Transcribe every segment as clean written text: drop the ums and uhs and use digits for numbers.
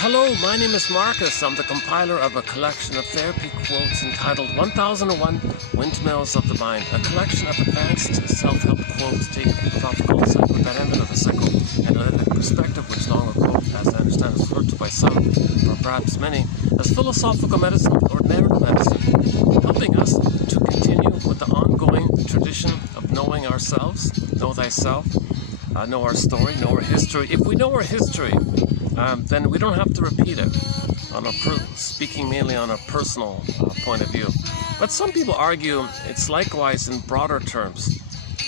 Hello, my name is Marcus. I'm the compiler of a collection of therapy quotes entitled 1001 Windmills of the Mind, a collection of advanced self-help quotes taken from philosophical, psychodynamic, or the psychoanalytic perspective, which long ago, as I understand, is referred to by some, or perhaps many, as philosophical medicine or narrative medicine, helping us to continue with the ongoing tradition of knowing ourselves, know thyself, know our story, know our history. If we know our history, then we don't have to repeat it, speaking mainly on a personal point of view. But some people argue it's likewise in broader terms.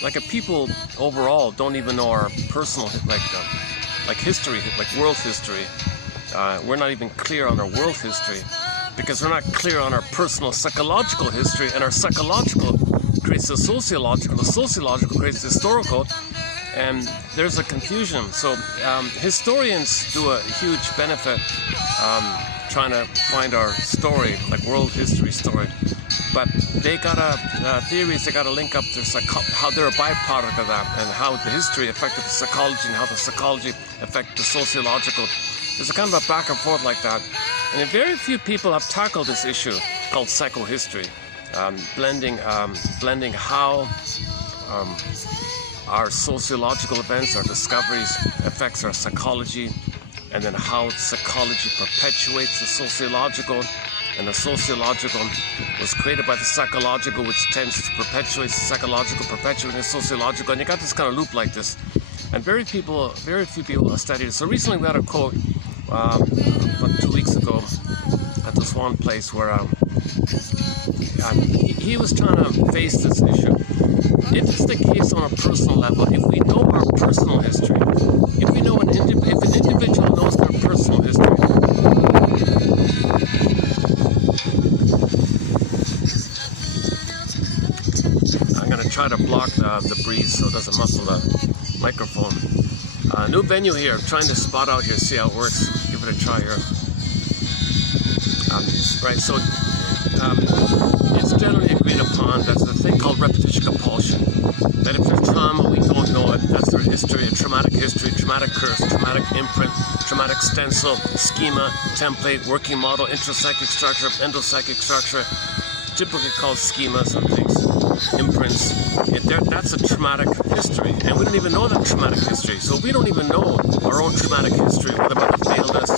Like if people overall don't even know our personal, like history, like world history. We're not even clear on our world history because we're not clear on our personal psychological history, and our psychological creates the sociological creates the historical. And there's a confusion. So historians do a huge benefit trying to find our story, like world history story. But they gotta theories. They gotta link up their how they're a byproduct of that, and how the history affected the psychology, and how the psychology affected the sociological. There's a kind of a back and forth like that. And very few people have tackled this issue called psychohistory, blending how our sociological events, our discoveries, affects our psychology, and then how psychology perpetuates the sociological, and the sociological was created by the psychological, which tends to perpetuate the psychological, perpetuating the sociological, and you got this kind of loop like this. And very few people have studied it. So recently we had a quote about 2 weeks ago at this one place where he was trying to face this issue. If it's the case on a personal level, if we know our personal history, if we know if an individual knows their personal history, I'm going to try to block the breeze so it doesn't muffle the microphone. New venue here, trying to spot out here, see how it works. Give it a try here. Right, so it's generally agreed upon that there's a thing called repetition compulsion. That if there's trauma, we don't know it. That's their history, a traumatic history, traumatic curse, traumatic imprint, traumatic stencil, schema, template, working model, intrapsychic structure, endopsychic structure, typically called schemas and things, imprints. That's a traumatic history, and we don't even know that traumatic history. So we don't even know our own traumatic history, whether mother failed us,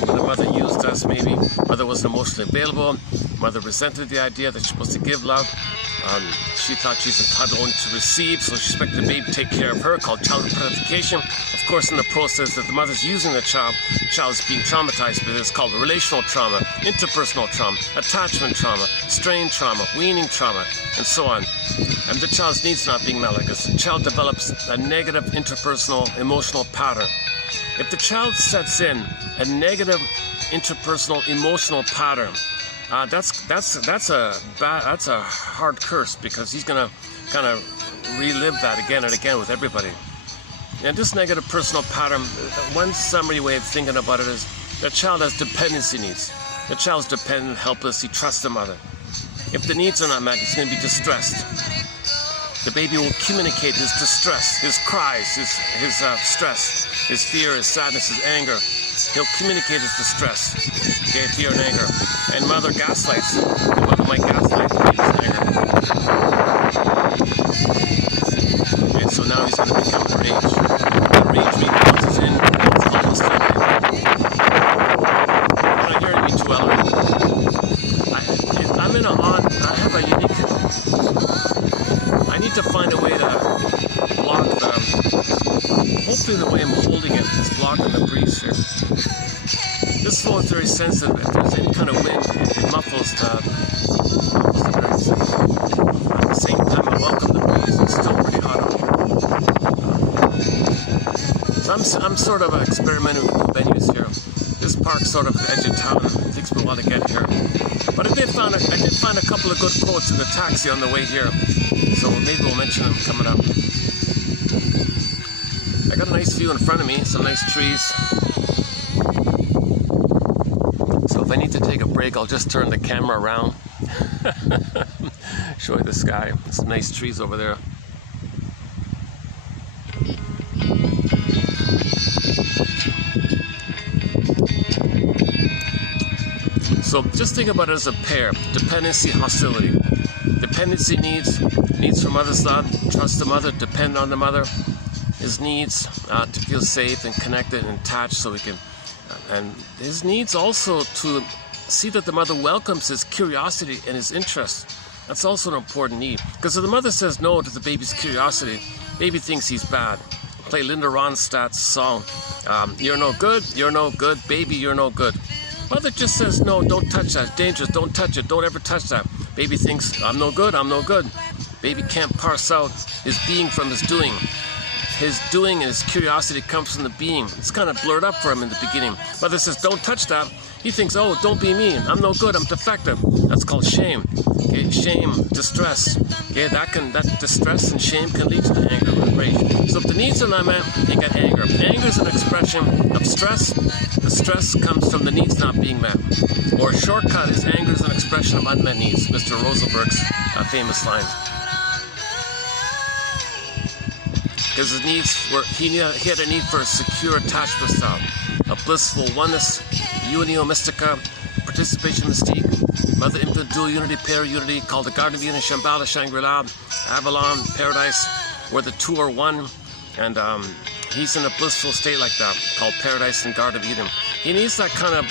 whether mother used us maybe, mother wasn't emotionally available, mother resented the idea that she's supposed to give love. She thought she's entitled only to receive, so she expected the baby to take care of her, called child gratification. Of course, in the process that the mother's using the child is being traumatized by this, called relational trauma, interpersonal trauma, attachment trauma, strain trauma, weaning trauma, and so on. And the child's needs not being met, like this. The child develops a negative interpersonal emotional pattern. If the child sets in a negative interpersonal emotional pattern, that's a hard curse, because he's gonna kind of relive that again and again with everybody. And this negative personal pattern, one summary way of thinking about it is the child has dependency needs. The child's dependent, helpless, he trusts the mother. If the needs are not met, he's going to be distressed. The baby will communicate his distress, his cries, his stress, his fear, his sadness, his anger. He'll communicate his distress, okay, fear and anger. And mother gaslights. The mother might gaslight the baby's anger. Okay, so now he's going to become enraged. The rage rebounds in. It's almost like you're not hearing me too well. I have a unique. I need to find a way to block hopefully the way I'm holding it is blocking the breeze here. This phone is very sensitive. If there's any kind of wind, it muffles the breeze. At the same time, I welcome the breeze. It's still pretty hot out. So I'm sort of experimenting with the venues here. This park's sort of at the edge of town. It takes me a while to get here. But I did find a couple of good quotes in the taxi on the way here. So maybe we'll mention them coming up. I got a nice view in front of me, some nice trees. So if I need to take a break, I'll just turn the camera around. Show you the sky. Some nice trees over there. So just think about it as a pair: dependency, hostility. Dependency needs for mother's love, trust the mother, depend on the mother. His needs to feel safe and connected and attached, so he can, and his needs also to see that the mother welcomes his curiosity and his interest. That's also an important need, because if the mother says no to the baby's curiosity, baby thinks he's bad. Play Linda Ronstadt's song, "You're no good, baby, you're no good." Mother just says no, don't touch that, it's dangerous, don't touch it, don't ever touch that. Baby thinks, I'm no good, I'm no good. Baby can't parse out his being from his doing. His doing and his curiosity comes from the being. It's kind of blurred up for him in the beginning. Mother says, don't touch that. He thinks, oh, don't be mean, I'm no good, I'm defective. That's called shame. Okay, shame, distress. Okay, that distress and shame can lead to anger and rage. So if the needs are not met, you get anger. Anger is an expression of stress. The stress comes from the needs not being met. Or a shortcut is anger is an expression of unmet needs. Mr. Rosenberg's famous line. Because his needs were, he had a need for a secure attachment style, a blissful oneness, unio mystica, participation mystique, mother infant dual unity, pair unity, called the Garden of Eden, Shambhala, Shangri-La, Avalon, Paradise, where the two are one, and he's in a blissful state like that, called Paradise and Garden of Eden. He needs that kind of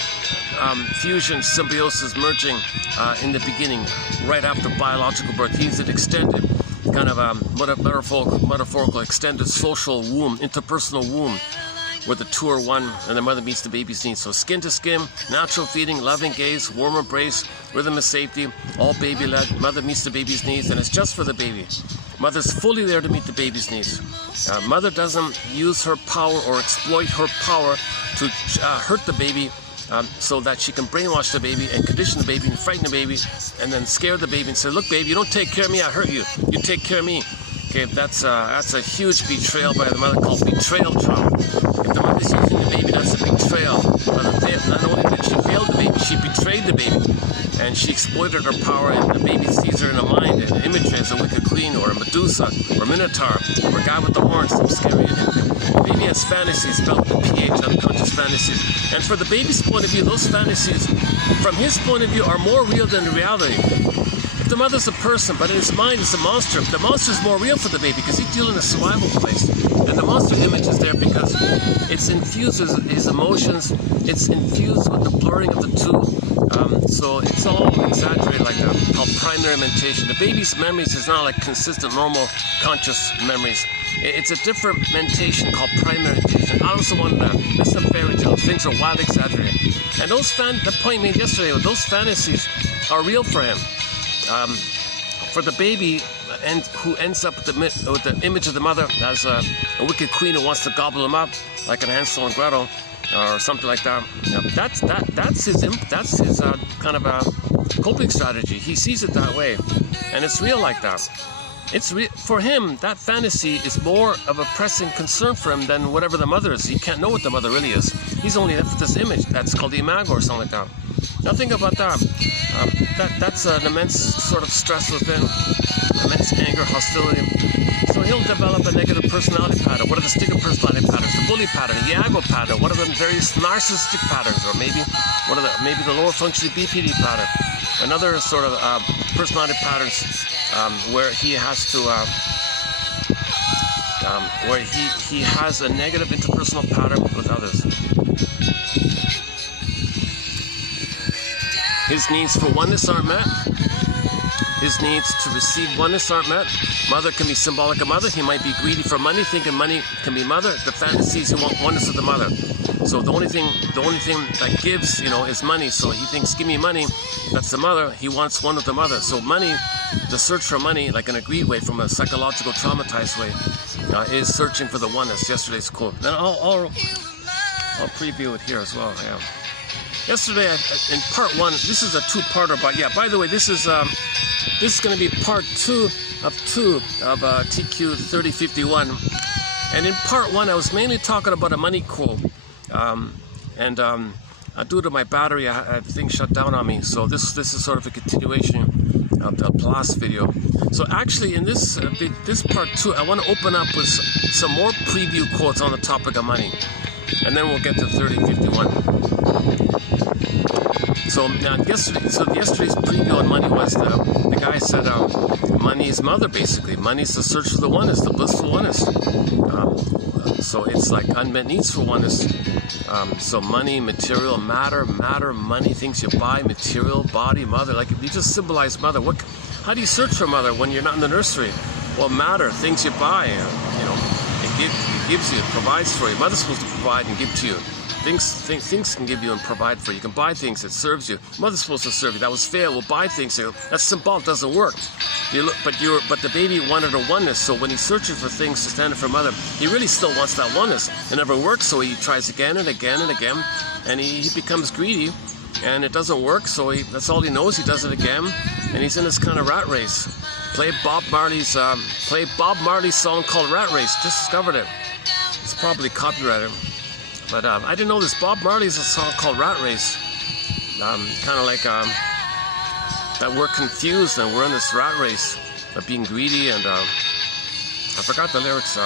fusion, symbiosis, merging in the beginning, right after biological birth. He's an extended, kind of metaphorical extended social womb, interpersonal womb, where the two are one and the mother meets the baby's needs. So skin to skin, natural feeding, loving gaze, warm embrace, rhythm of safety, all baby-led. Mother meets the baby's needs, and it's just for the baby. Mother's fully there to meet the baby's needs. Mother doesn't use her power or exploit her power to hurt the baby, so that she can brainwash the baby and condition the baby and frighten the baby and then scare the baby and say, look baby, you don't take care of me, I hurt you. You take care of me. Okay, that's a huge betrayal by the mother, called betrayal trauma. If the mother's using the baby, that's a betrayal. Not only did she fail the baby, she betrayed the baby. And she exploited her power, and the baby sees her in a mind and an image as a wicked queen or a Medusa or a Minotaur or a guy with the horns, some scary. The baby has fantasies, felt the pH, unconscious fantasies. And for the baby's point of view, those fantasies, from his point of view, are more real than the reality. If the mother's a person, but in his mind it's a monster, the monster is more real for the baby because he's dealing in a survival place. And the monster image is there because it's infused with his emotions, it's infused with the blurring of the two. So it's all exaggerated like that, called primary mentation. The baby's memories is not like consistent, normal, conscious memories. It's a different mentation called primary mentation. I also want that. That's some fairy tales. Things are wildly exaggerated. And the point made yesterday, those fantasies are real for him. For the baby, and who ends up with the image of the mother as a wicked queen who wants to gobble him up, like an Hansel and Gretel, or something like that. That's his kind of a coping strategy. He sees it that way, and it's real like that. For him, that fantasy is more of a pressing concern for him than whatever the mother is. He can't know what the mother really is. He's only left with this image. That's called the imago or something like that. Now think about that. That's an immense sort of stress within, immense anger, hostility. So he'll develop a negative personality pattern. What are the sticker personality patterns? The bully pattern, the Iago pattern. What are the various narcissistic patterns? Or maybe the lower functioning BPD pattern. Another sort of personality patterns where he has to where he has a negative interpersonal pattern with others. His needs for oneness aren't met. His needs to receive oneness aren't met. Mother can be symbolic of mother. He might be greedy for money, thinking money can be mother. The fantasies, he wants oneness of the mother. So the only thing that gives, is money. So he thinks, give me money. That's the mother. He wants one with the mother. So money, the search for money, like an agreed way from a psychological traumatized way, is searching for the oneness. Yesterday's quote. And I'll preview it here as well. Yeah. Yesterday, in part one, this is a two-parter, but yeah, by the way, this is going to be part two of TQ 3051. And in part one, I was mainly talking about a money quote. Due to my battery, I have things shut down on me. So this is sort of a continuation of the last video. So actually, in this part two, I want to open up with some more preview quotes on the topic of money. And then we'll get to 3051. So now yesterday's preview on money was the guy said money is mother, basically. Money is the search for the oneness, the blissful oneness. So it's like unmet needs for oneness. So money, material, matter, money, things you buy, material, body, mother. Like you just symbolize mother. How do you search for mother when you're not in the nursery? Well, matter, things you buy. It gives you, it provides for you. Mother's supposed to provide and give to you. Things can give you and provide for you. You can buy things, it serves you. Mother's supposed to serve you. That was fair. We'll buy things. That's symbolic, doesn't work. But the baby wanted a oneness, so when he searches for things to stand in for mother, he really still wants that oneness. It never works, so he tries again and again and again, and he becomes greedy, and it doesn't work, so that's all he knows. He does it again, and he's in this kind of rat race. Play Bob Marley's song called Rat Race. Just discovered it. It's probably copyrighted. But I didn't know this. Bob Marley's a song called Rat Race. Kind of like that we're confused and we're in this rat race of being greedy, and I forgot the lyrics.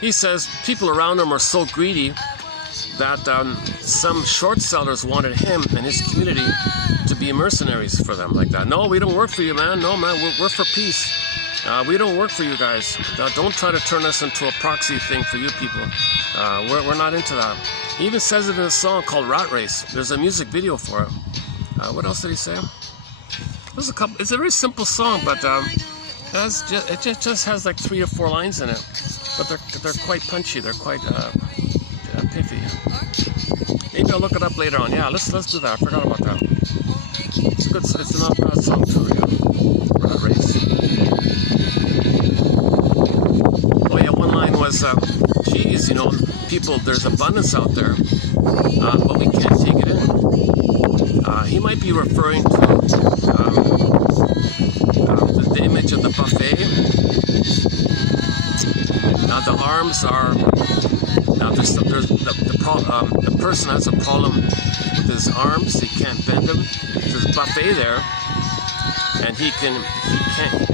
He says people around him are so greedy that some short sellers wanted him and his community to be mercenaries for them, like that. No, we don't work for you, man. No, man, we're for peace. We don't work for you guys. Don't try to turn us into a proxy thing for you people. We're not into that. He even says it in a song called Rat Race. There's a music video for it. What else did he say? There's a couple. It's a very simple song, but it just has like 3 or 4 lines in it. But they're quite punchy. They're quite pithy. Maybe I'll look it up later on. Yeah, let's do that. I forgot about that. It's a good. It's an opera song too. Yeah. Rat Race. Oh yeah, one line was, geez, people, there's abundance out there, but we can't take it in. He might be referring to the image of the buffet. Now the arms are, now the person has a problem with his arms. He can't bend them. There's a buffet there, and he can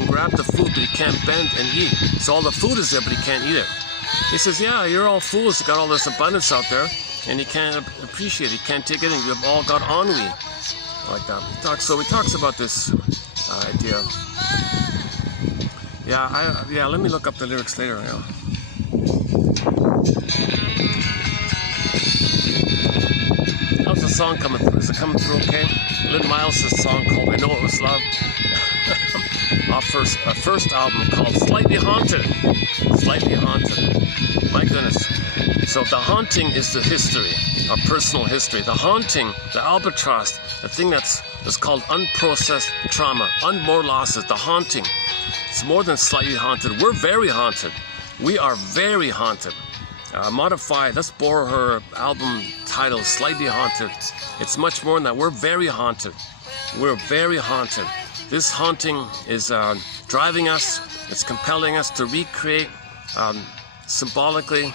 grab the food, but he can't bend and eat. So all the food is there, but he can't eat it. He says, yeah, you're all fools. You got all this abundance out there, and you can't appreciate it. You can't take it in. You've all got ennui. Like that. He talks about this idea. Yeah, let me look up the lyrics later. Yeah. How's the song coming through? Is it coming through okay? Lynn Miles' song called I Know It Was Love. Our first album called Slightly Haunted. Slightly Haunted. My goodness. So the haunting is the history, our personal history. The haunting, the albatross, the thing that's called unprocessed trauma, more losses, the haunting. It's more than slightly haunted. We're very haunted. We are very haunted. Let's borrow her album title, Slightly Haunted. It's much more than that. We're very haunted. We're very haunted. This haunting is driving us, it's compelling us to recreate symbolically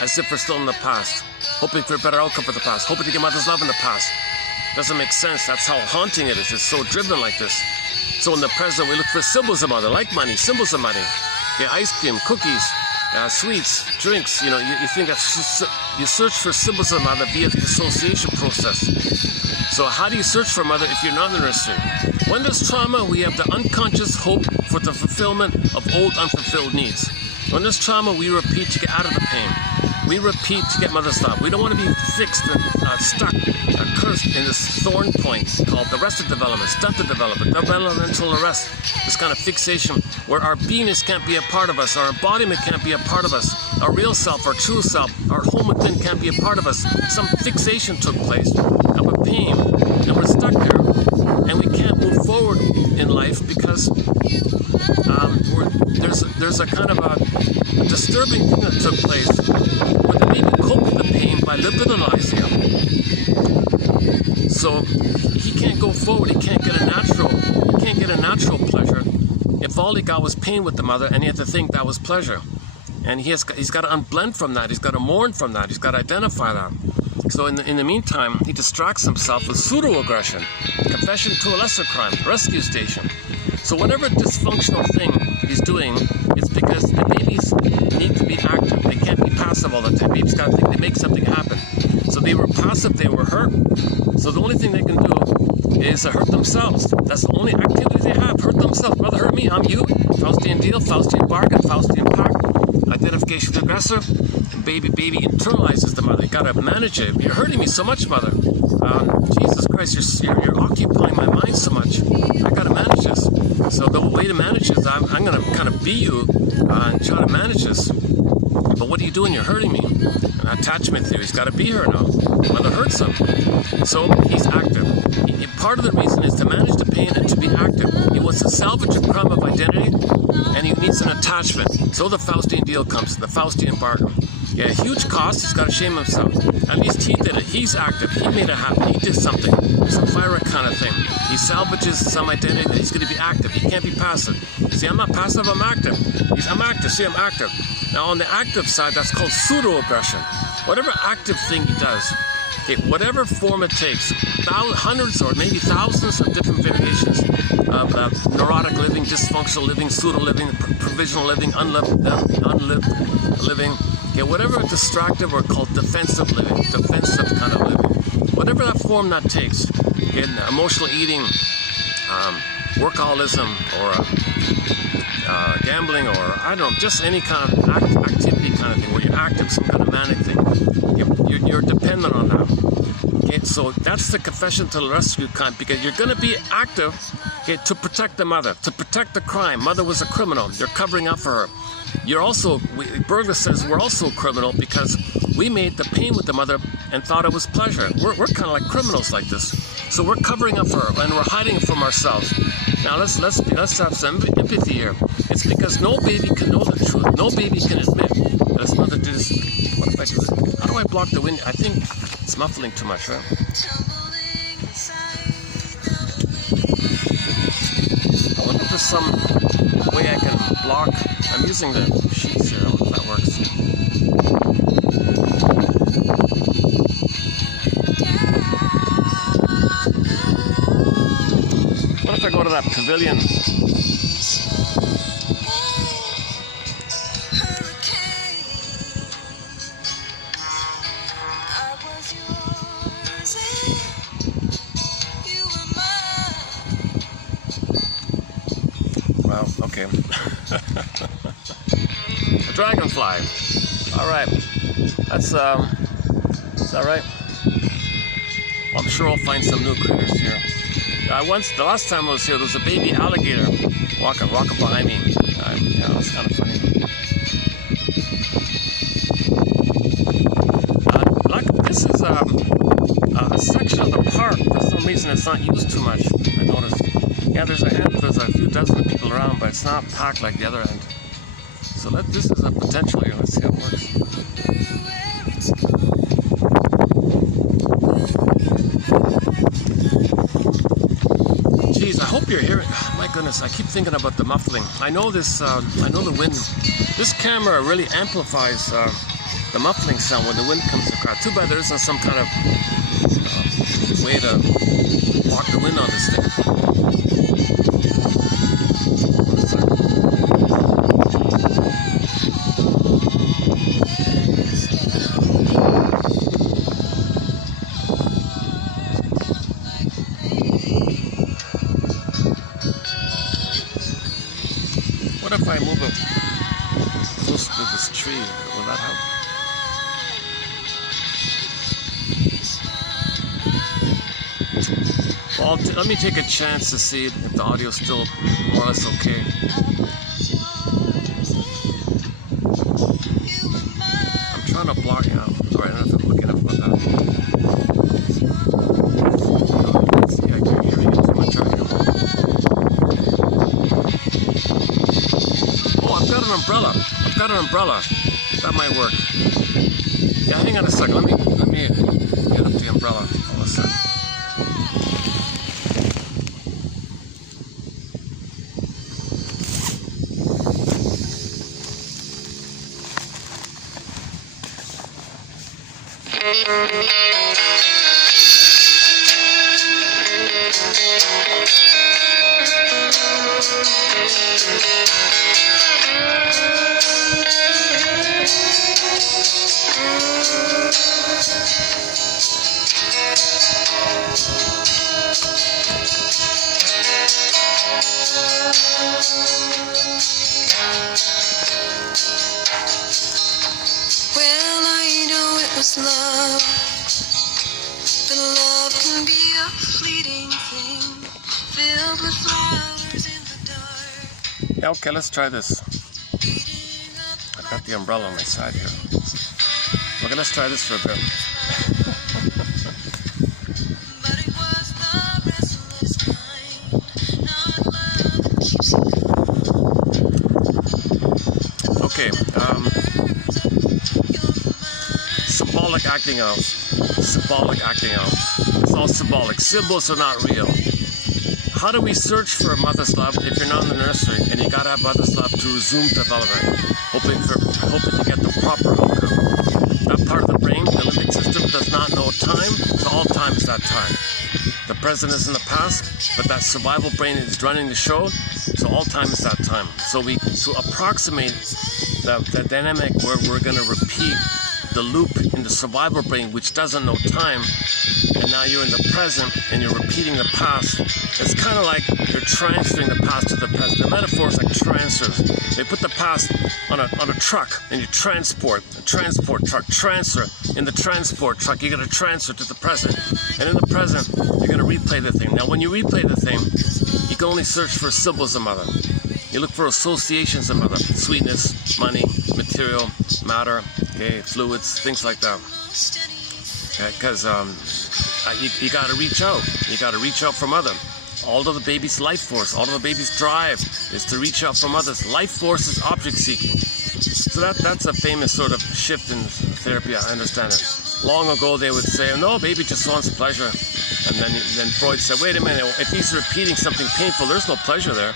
as if we're still in the past, hoping for a better outcome for the past, hoping to get mother's love in the past. Doesn't make sense. That's how haunting it is. It's so driven like this. So in the present, we look for symbols of mother, like money, symbols of money. Yeah, ice cream, cookies, sweets, drinks. You think that's you search for symbols of mother via the association process. So how do you search for mother if you're not in the nursery? When there's trauma, we have the unconscious hope for the fulfillment of old unfulfilled needs. When there's trauma, we repeat to get out of the pain. We repeat to get mother's love. We don't want to be fixed and stuck, cursed in this thorn point called arrested development, stunted development, developmental arrest. This kind of fixation where our beingness can't be a part of us, our embodiment can't be a part of us, our real self, our true self, our home within can't be a part of us. Some fixation took place, and we're pain, and we're stuck there, and we can't move forward in life because there's a kind of a disturbing thing that took place where the baby coped with the pain by liberalizing him. So he can't go forward. He can't get a natural pleasure if all he got was pain with the mother, and he had to think that was pleasure. And he's got to unblend from that. He's got to mourn from that. He's got to identify that. So in the meantime, he distracts himself with pseudo-aggression, confession to a lesser crime, rescue station. So whatever dysfunctional thing he's doing, it's because the babies need to be active. They can't be passive passive all the time. Babies got to think they make something happen. So they were passive, they were hurt. So the only thing they can do is hurt themselves. That's the only activity they have, hurt themselves. Brother hurt me, I'm you. Faustian deal, Faustian bargain, Faustian pact. Identification with the aggressor. Baby internalizes the mother. You gotta manage it. You're hurting me so much, mother. Jesus Christ, you're occupying my mind so much. I gotta manage this. So the way to manage this, I'm gonna kind of be you and try to manage this. But what are you doing? You're hurting me. An attachment theory's got to be here now. Mother hurts him. So he's active. Part of the reason is to manage the pain and to be active. He wants to salvage a crumb of identity, and he needs an attachment. So the Faustian deal comes, the Faustian bargain. Yeah, huge cost. He's got to shame himself. At least he did it. He's active. He made it happen. He did something. It's a fire kind of thing. He salvages some identity that he's going to be active. He can't be passive. See, I'm not passive. I'm active. I'm active. See, I'm active. Now, on the active side, that's called pseudo-aggression. Whatever active thing he does, okay, whatever form it takes, hundreds or maybe thousands of different variations of neurotic living, dysfunctional living, pseudo-living, provisional living, unlived living, okay, whatever destructive or called defensive living, defensive kind of living, whatever that form that takes, okay, emotional eating, workaholism, or gambling, or I don't know, just any kind of activity kind of thing where you're active, some kind of manic thing. You're dependent on that. Okay, so that's the confession to the rescue kind, because you're going to be active, okay, to protect the mother, to protect the crime. Mother was a criminal. You're covering up for her. You're also, Berger says, we're also criminal because we made the pain with the mother and thought it was pleasure. We're kind of like criminals like this. So we're covering up for her and we're hiding it from ourselves. Now let's have some empathy here. It's because no baby can know the truth. No baby can admit that his mother did this. What if I do this? How do I block the wind? I think it's muffling too much, right? I wonder if there's some way I can block. I'm using the sheets here. I wonder if that works. What if I go to that pavilion? Well, okay. A dragonfly. All right. That's is that right? I'm sure I'll find some new critters here. The last time I was here, there was a baby alligator walking behind me. Yeah, it's kind of funny. This is a section of the park. For some reason, it's not used too much. I noticed. Yeah, there's a few dozen people around, but it's not packed like the other end. So this is a potential here. Let's see how it works. Geez, I hope you're hearing. Oh, my goodness, I keep thinking about the muffling. I know this. I know the wind. This camera really amplifies the muffling sound when the wind comes across. Too bad there isn't some kind of way to block the wind on this thing. What if I move it close to this tree? Will that help? Well, let me take a chance to see if the audio is still more or less okay. I'm trying to block it out. Alright, I don't know if I'm looking up about that. Yeah, I keep hearing it too much audio. Oh, I've got an umbrella. That might work. Yeah, hang on a second. Let me get up the umbrella. All of a sudden. Well, I know it was love, but love can be a fleeting thing, filled with flowers in the dark. Yeah, okay, let's try this. I've got the umbrella on my side here. Okay, let's try this for a bit. But it was the restless kind, not love that keeps you going. Okay, symbolic acting out. Symbolic acting out. It's all symbolic. Symbols are not real. How do we search for a mother's love if you're not in the nursery and you gotta have mother's love to resume development, hoping to get the proper outcome? That part of the brain, the limbic system, does not know time, so all time is that time. The present is in the past, but that survival brain is running the show, so all time is that time. So to approximate the dynamic where we're gonna repeat the loop in the survival brain, which doesn't know time, and now you're in the present and you're repeating the past. It's kind of like you're transferring the past to the present. The metaphor is like transfers. They put the past on a truck and you transport, a transport truck, transfer. In the transport truck, you're going to transfer to the present. And in the present, you're going to replay the thing. Now, when you replay the thing, you can only search for symbols of mother. You look for associations of mother. Sweetness, money, material, matter, okay, fluids, things like that. Because you got to reach out. You got to reach out for mother. All of the baby's life force, all of the baby's drive is to reach out for mother's life force is object seeking. So that's a famous sort of shift in therapy. I understand it. Long ago they would say, no, baby just wants pleasure. And then Freud said, wait a minute, if he's repeating something painful, there's no pleasure there.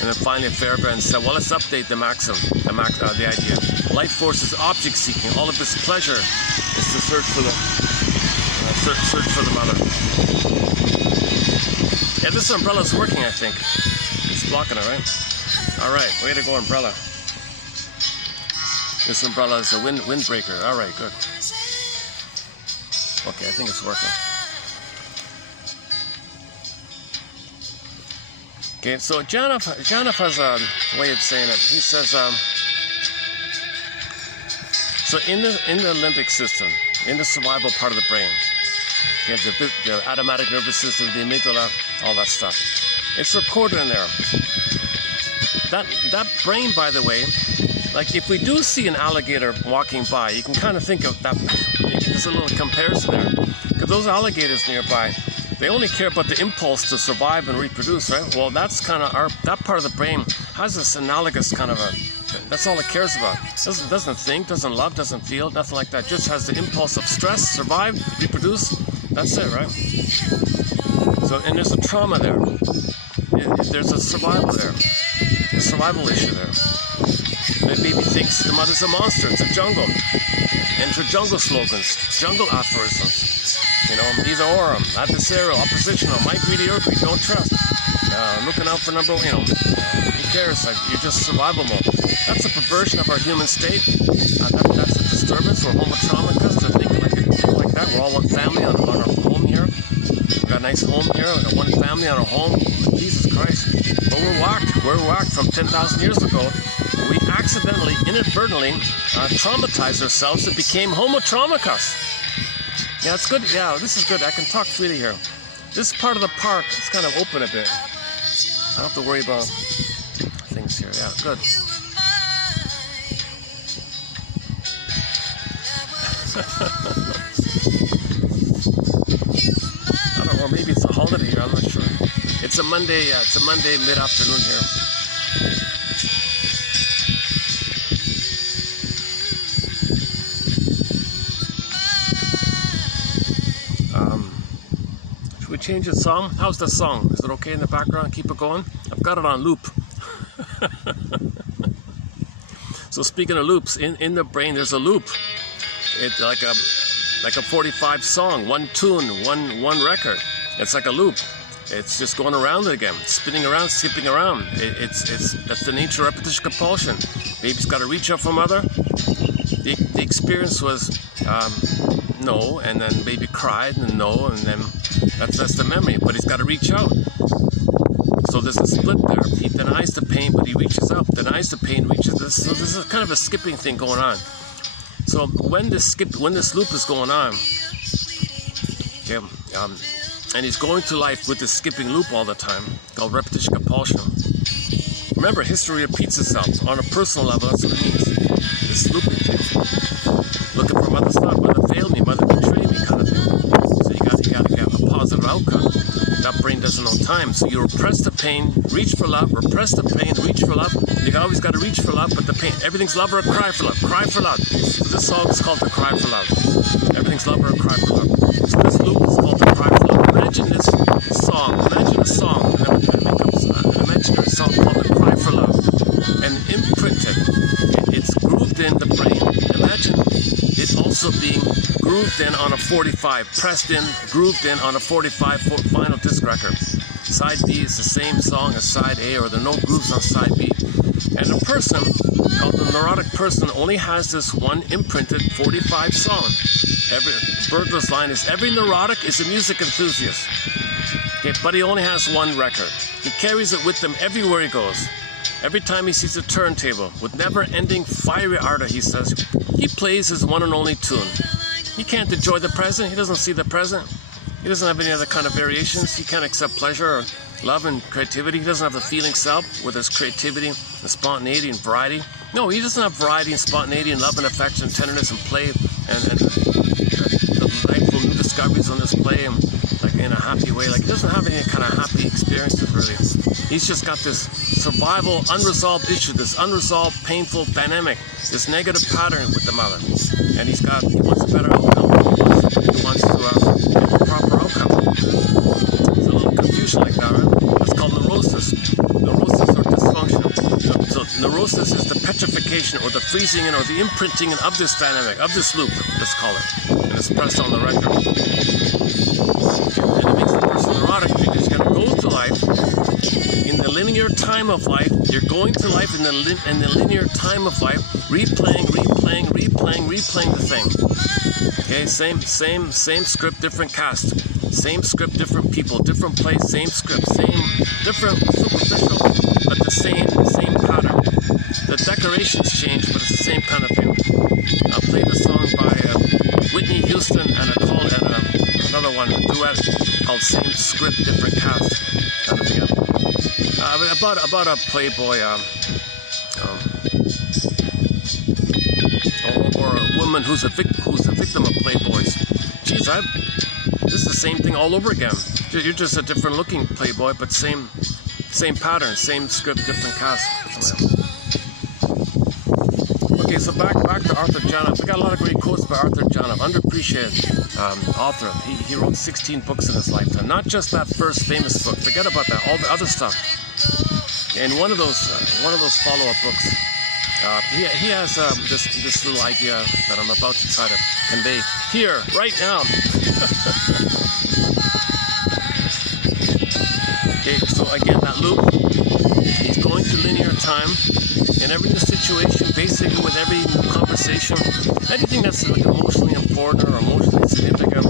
And then finally Fairbairn said, well, let's update the maxim, the idea. Life force is object seeking. All of this pleasure is to search for the mother. Yeah, this umbrella's working, I think. It's blocking it, right? All right, way to go, umbrella. This umbrella is a windbreaker. All right, good. Okay, I think it's working. Okay, so Janov has a way of saying it. He says, so in the limbic system, in the survival part of the brain, okay, the automatic nervous system, the amygdala, all that stuff, it's recorded in there. That brain, by the way, like if we do see an alligator walking by, you can kind of think of that. There's a little comparison there, because those alligators nearby, they only care about the impulse to survive and reproduce, right? Well, that's kind of that part of the brain has this analogous kind of that's all it cares about. Doesn't think, doesn't love, doesn't feel, nothing like that. Just has the impulse of stress, survive, reproduce. That's it, right? So, and there's a trauma there. There's a survival there. A survival issue there. The baby thinks the mother's a monster. It's a jungle. Enter jungle slogans, jungle aphorisms. You know, these are orum, adversarial, oppositional, my greedy earth, we don't trust. Looking out for number one, you know, who cares? Like, you're just survival mode. That's a perversion of our human state. That's a disturbance. We're homotraumaticus to think like that. We're all one family on our home here. We've got a nice home here, one family on our home. Jesus Christ. But we're whacked from 10,000 years ago. We accidentally, inadvertently, traumatized ourselves and became homotraumaticus. Yeah, it's good. Yeah, this is good. I can talk freely here. This part of the park is kind of open a bit. I don't have to worry about things here. Yeah, good. I don't know, maybe it's a holiday here. I'm not sure. It's a Monday. It's a Monday mid-afternoon here. Change the song. How's the song? Is it okay in the background? Keep it going. I've got it on loop. So speaking of loops, in the brain there's a loop. It's like a 45 song, one tune, one record. It's like a loop. It's just going around it again, spinning around, skipping around. That's the nature of repetition compulsion. Baby's got to reach out for mother. The the experience was no, and then maybe cried and no, and then that's the memory. But he's got to reach out. So there's a split there. He denies the pain, but he reaches out. Denies the pain, reaches this. So this is kind of a skipping thing going on. So when this loop is going on, okay, and he's going through life with this skipping loop all the time, called repetition compulsion. Remember, history repeats itself. On a personal level, that's what it means. This looping thing. Looking for mother's love, mother failed me, mother betrayed me, kind of thing. So you got to get a positive outcome. That brain doesn't know time. So you repress the pain, reach for love, repress the pain, reach for love. You always got to reach for love, but the pain, everything's love or a cry for love. Cry for love. So this song is called the cry for love. Everything's love or a cry for love. So this loop is called the cry for love. Imagine this song. Imagine a song. An imaginary song called the cry for love. And imprinted. It's grooved in the brain. Imagine it also being grooved in on a 45, pressed in, grooved in on a 45 vinyl disc record. Side B is the same song as side A, or there are no grooves on side B. And a person called the neurotic person only has this one imprinted 45 song. Bergler's line is, every neurotic is a music enthusiast. Okay, but he only has one record. He carries it with him everywhere he goes. Every time he sees a turntable, with never-ending fiery ardor, he says, he plays his one and only tune. He can't enjoy the present. He doesn't see the present. He doesn't have any other kind of variations. He can't accept pleasure or love and creativity. He doesn't have the feeling self with his creativity and spontaneity and variety. No, he doesn't have variety and spontaneity and love and affection and tenderness and play and delightful new discoveries on this play and like in a happy way. Like he doesn't have any kind of happy experiences really. He's just got this survival, unresolved issue, this unresolved, painful dynamic, this negative pattern with the mother. And he wants a better outcome. He wants to have a proper outcome. There's a little confusion like that, right? That's called neurosis. Neurosis or dysfunction. So neurosis is the petrification or the freezing in or the imprinting in of this dynamic, of this loop, let's call it. And it's pressed on the record. And it makes the person neurotic because you're going to go to life in the linear time of life. You're going to life in the linear time of life, replaying the thing. Okay, same script, different cast. Same script, different people, different place, same script, same different superficial, but the same pattern. The decorations change, but it's the same kind of thing. I'll play the song by Whitney Houston and another one, a duet called Same Script, Different Cast, kind of thing. About a playboy, or a woman who's a victim of playboys. Geez, this is the same thing all over again. You're just a different looking playboy, but same pattern, same script, different cast. Okay, so back to Arthur Janoff. We got a lot of great quotes by Arthur Janoff, underappreciated author. He wrote 16 books in his lifetime. Not just that first famous book. Forget about that. All the other stuff. In one of those follow-up books, he has this little idea that I'm about to try to convey here, right now. Okay, so again, that loop, he's going through linear time, in every new situation, basically with every new conversation, anything that's like emotionally important or emotionally significant.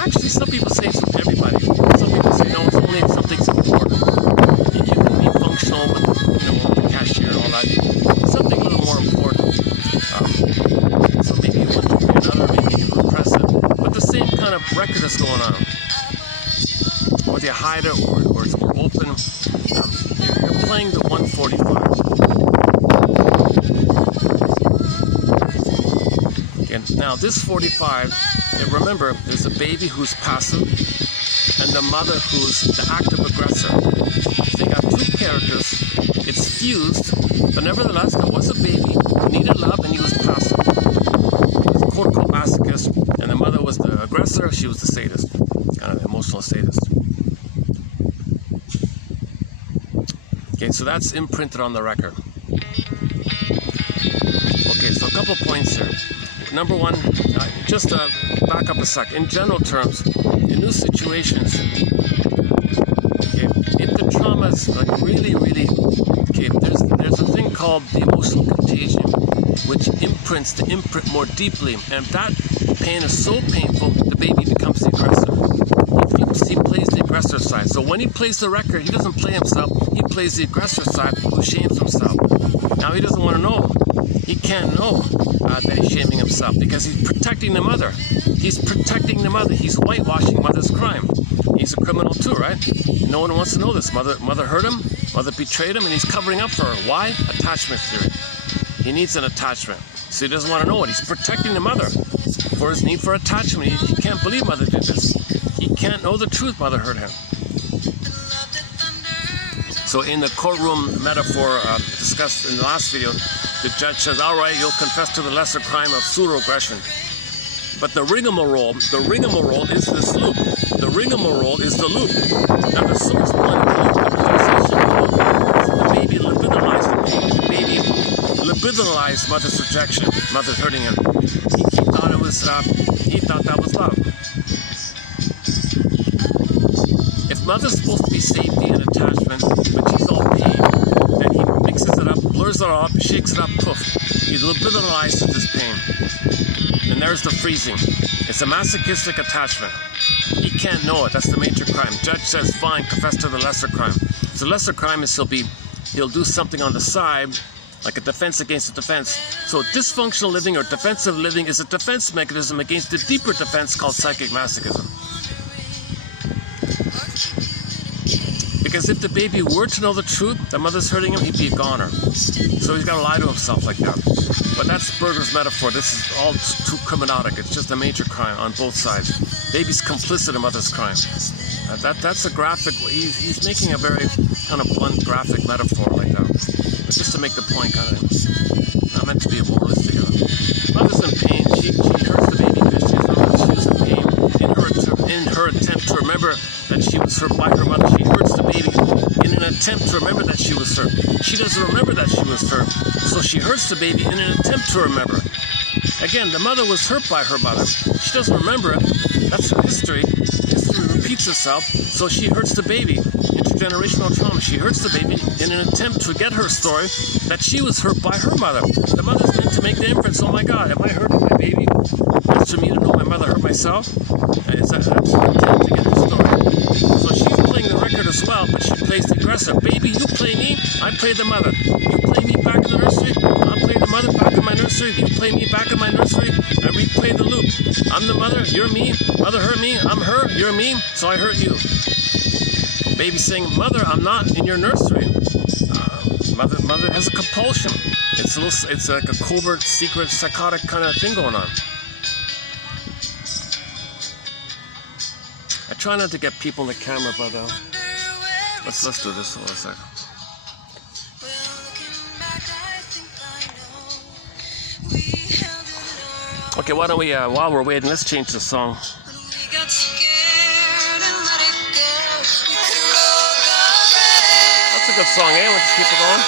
Actually, some people say it's with everybody. Some people say, no, it's only if something's important. You can be functional with, the cashier and all that. Something a little more important. So maybe one thing or another, maybe you repress it. But the same kind of record is going on. Whether you hide it or it's more open, you're playing the 145. Okay, now this 45, remember, there's a baby who's passive and the mother who's the active aggressor. So you got two characters, it's fused, but nevertheless, there was a baby who needed love and he was passive. He was a cortical masochist, and the mother was the aggressor, she was the sadist, kind of the emotional sadist. Okay, so that's imprinted on the record. Okay, so a couple points here. Number one, just back up a sec. In general terms, in new situations, okay, if the trauma is like really, okay, there's a thing called the emotional contagion. which imprints the imprint more deeply. And if that pain is so painful, the baby becomes the aggressor. He plays the aggressor side. So when he plays the record, he doesn't play himself, he plays the aggressor side who shames himself. Now he doesn't want to know. He can't know that he's shaming himself because he's protecting the mother. He's protecting the mother. He's whitewashing mother's crime. He's a criminal too, right? No one wants to know this. Mother hurt him, mother betrayed him, and he's covering up for her. Why? Attachment theory. He needs an attachment. So he doesn't want to know it. He's protecting the mother for his need for attachment. He can't believe mother did this. He can't know the truth mother hurt him. So in the courtroom metaphor discussed in the last video, the judge says, all right, you'll confess to the lesser crime of pseudo-aggression. But the rigmarole is this loop. The rigmarole is the loop. Now the source point of the loop, the fixation of the loop, is the baby libidinalized the pain. The baby libidinalized mother's rejection, mother's hurting him. He thought it was, he thought that was love. If mother's supposed to be safety and attachment, but she's all pain, then he mixes it up, blurs it up, shakes it up, poof. He libidinalizes this pain. And there's the freezing. It's a masochistic attachment. He can't know it. That's the major crime. Judge says, fine, confess to the lesser crime. So the lesser crime is he'll do something on the side, like a defense against a defense. So dysfunctional living or defensive living is a defense mechanism against the deeper defense called psychic masochism. Because if the baby were to know the truth, that mother's hurting him, he'd be a goner. So he's got to lie to himself like that. But that's Berger's metaphor. This is all too criminalic. It's just a major crime on both sides. Baby's complicit in mother's crime. That's a graphic. He's making a very kind of blunt graphic metaphor like that. But just to make the point, kind of not meant to be a moralistic. Mother's in pain. She hurts the baby because she was in pain. In her attempt to remember that she was hurt by her mother, she hurts the baby in an attempt to remember that she was hurt. She doesn't remember that she was hurt, so she hurts the baby in an attempt to remember. Again, the mother was hurt by her mother. She doesn't remember it. That's her history. History repeats itself, so she hurts the baby. Intergenerational trauma. She hurts the baby in an attempt to get her story that she was hurt by her mother. The mother's meant to make the inference, oh my God, am I hurting my baby? That's for me to know my mother hurt myself. That's an attempt to get her story. So she's playing the record as well, but she plays the aggressor. Baby, you play me, I play the mother. You play me back in the nursery, I play the mother back in my nursery. You play me back in my nursery, I replay the loop. I'm the mother, you're me. Mother hurt me, I'm her, you're me, so I hurt you. Baby saying, mother, I'm not in your nursery. Mother has a compulsion. It's like a covert, secret, psychotic kind of thing going on. I try not to get people in the camera, but let's do this for a second. Okay, why don't we, while we're waiting, let's change the song. That's a good song, eh? Let's keep it going.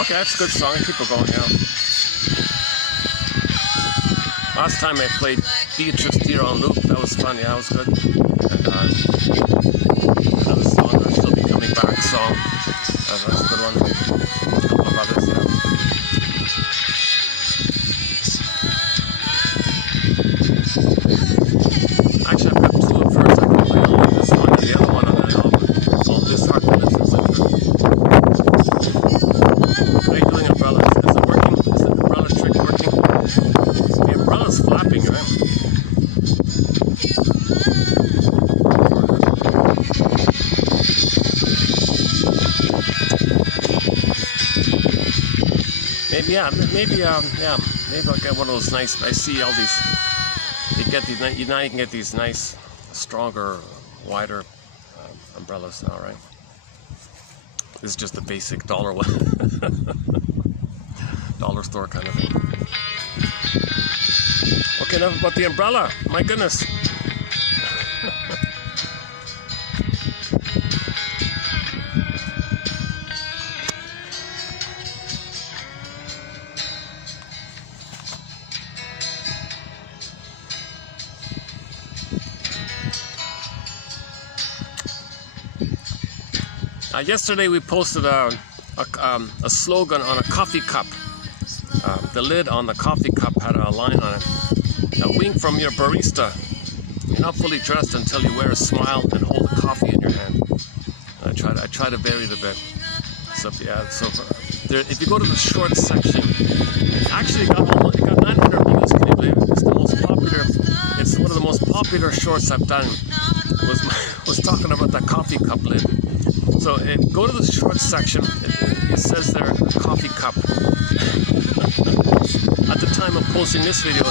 Okay, that's a good song. Keep it going, yeah. Last time I played Beatrix Deer on loop, that was fun, yeah, that was good. And another song that'll still be coming back, song. That's a good one. A couple of others, yeah. Actually, I've got two of hers. I can play only this one and the other one on that album. Called This Heart Lives in Winter. How are you doing, umbrella? Is it working? Is the umbrella trick working? The umbrella's flapping, right? Maybe I'll get one of those nice. I see all these. Now you can get these nice, stronger, wider umbrellas now, right? This is just the basic dollar one, dollar store kind of thing. Okay, enough about the umbrella. My goodness. Yesterday we posted a slogan on a coffee cup. The lid on the coffee cup had a line on it. A wink from your barista. You're not fully dressed until you wear a smile and hold a coffee in your hand. I try to vary it a bit. So yeah, there, if you go to the shorts section, actually it got 900 views. Can you believe it? It's the most popular. It's one of the most popular shorts I've done. Was talking about that coffee cup lid. So go to the shorts section. It says there coffee cup. At the time of posting this video,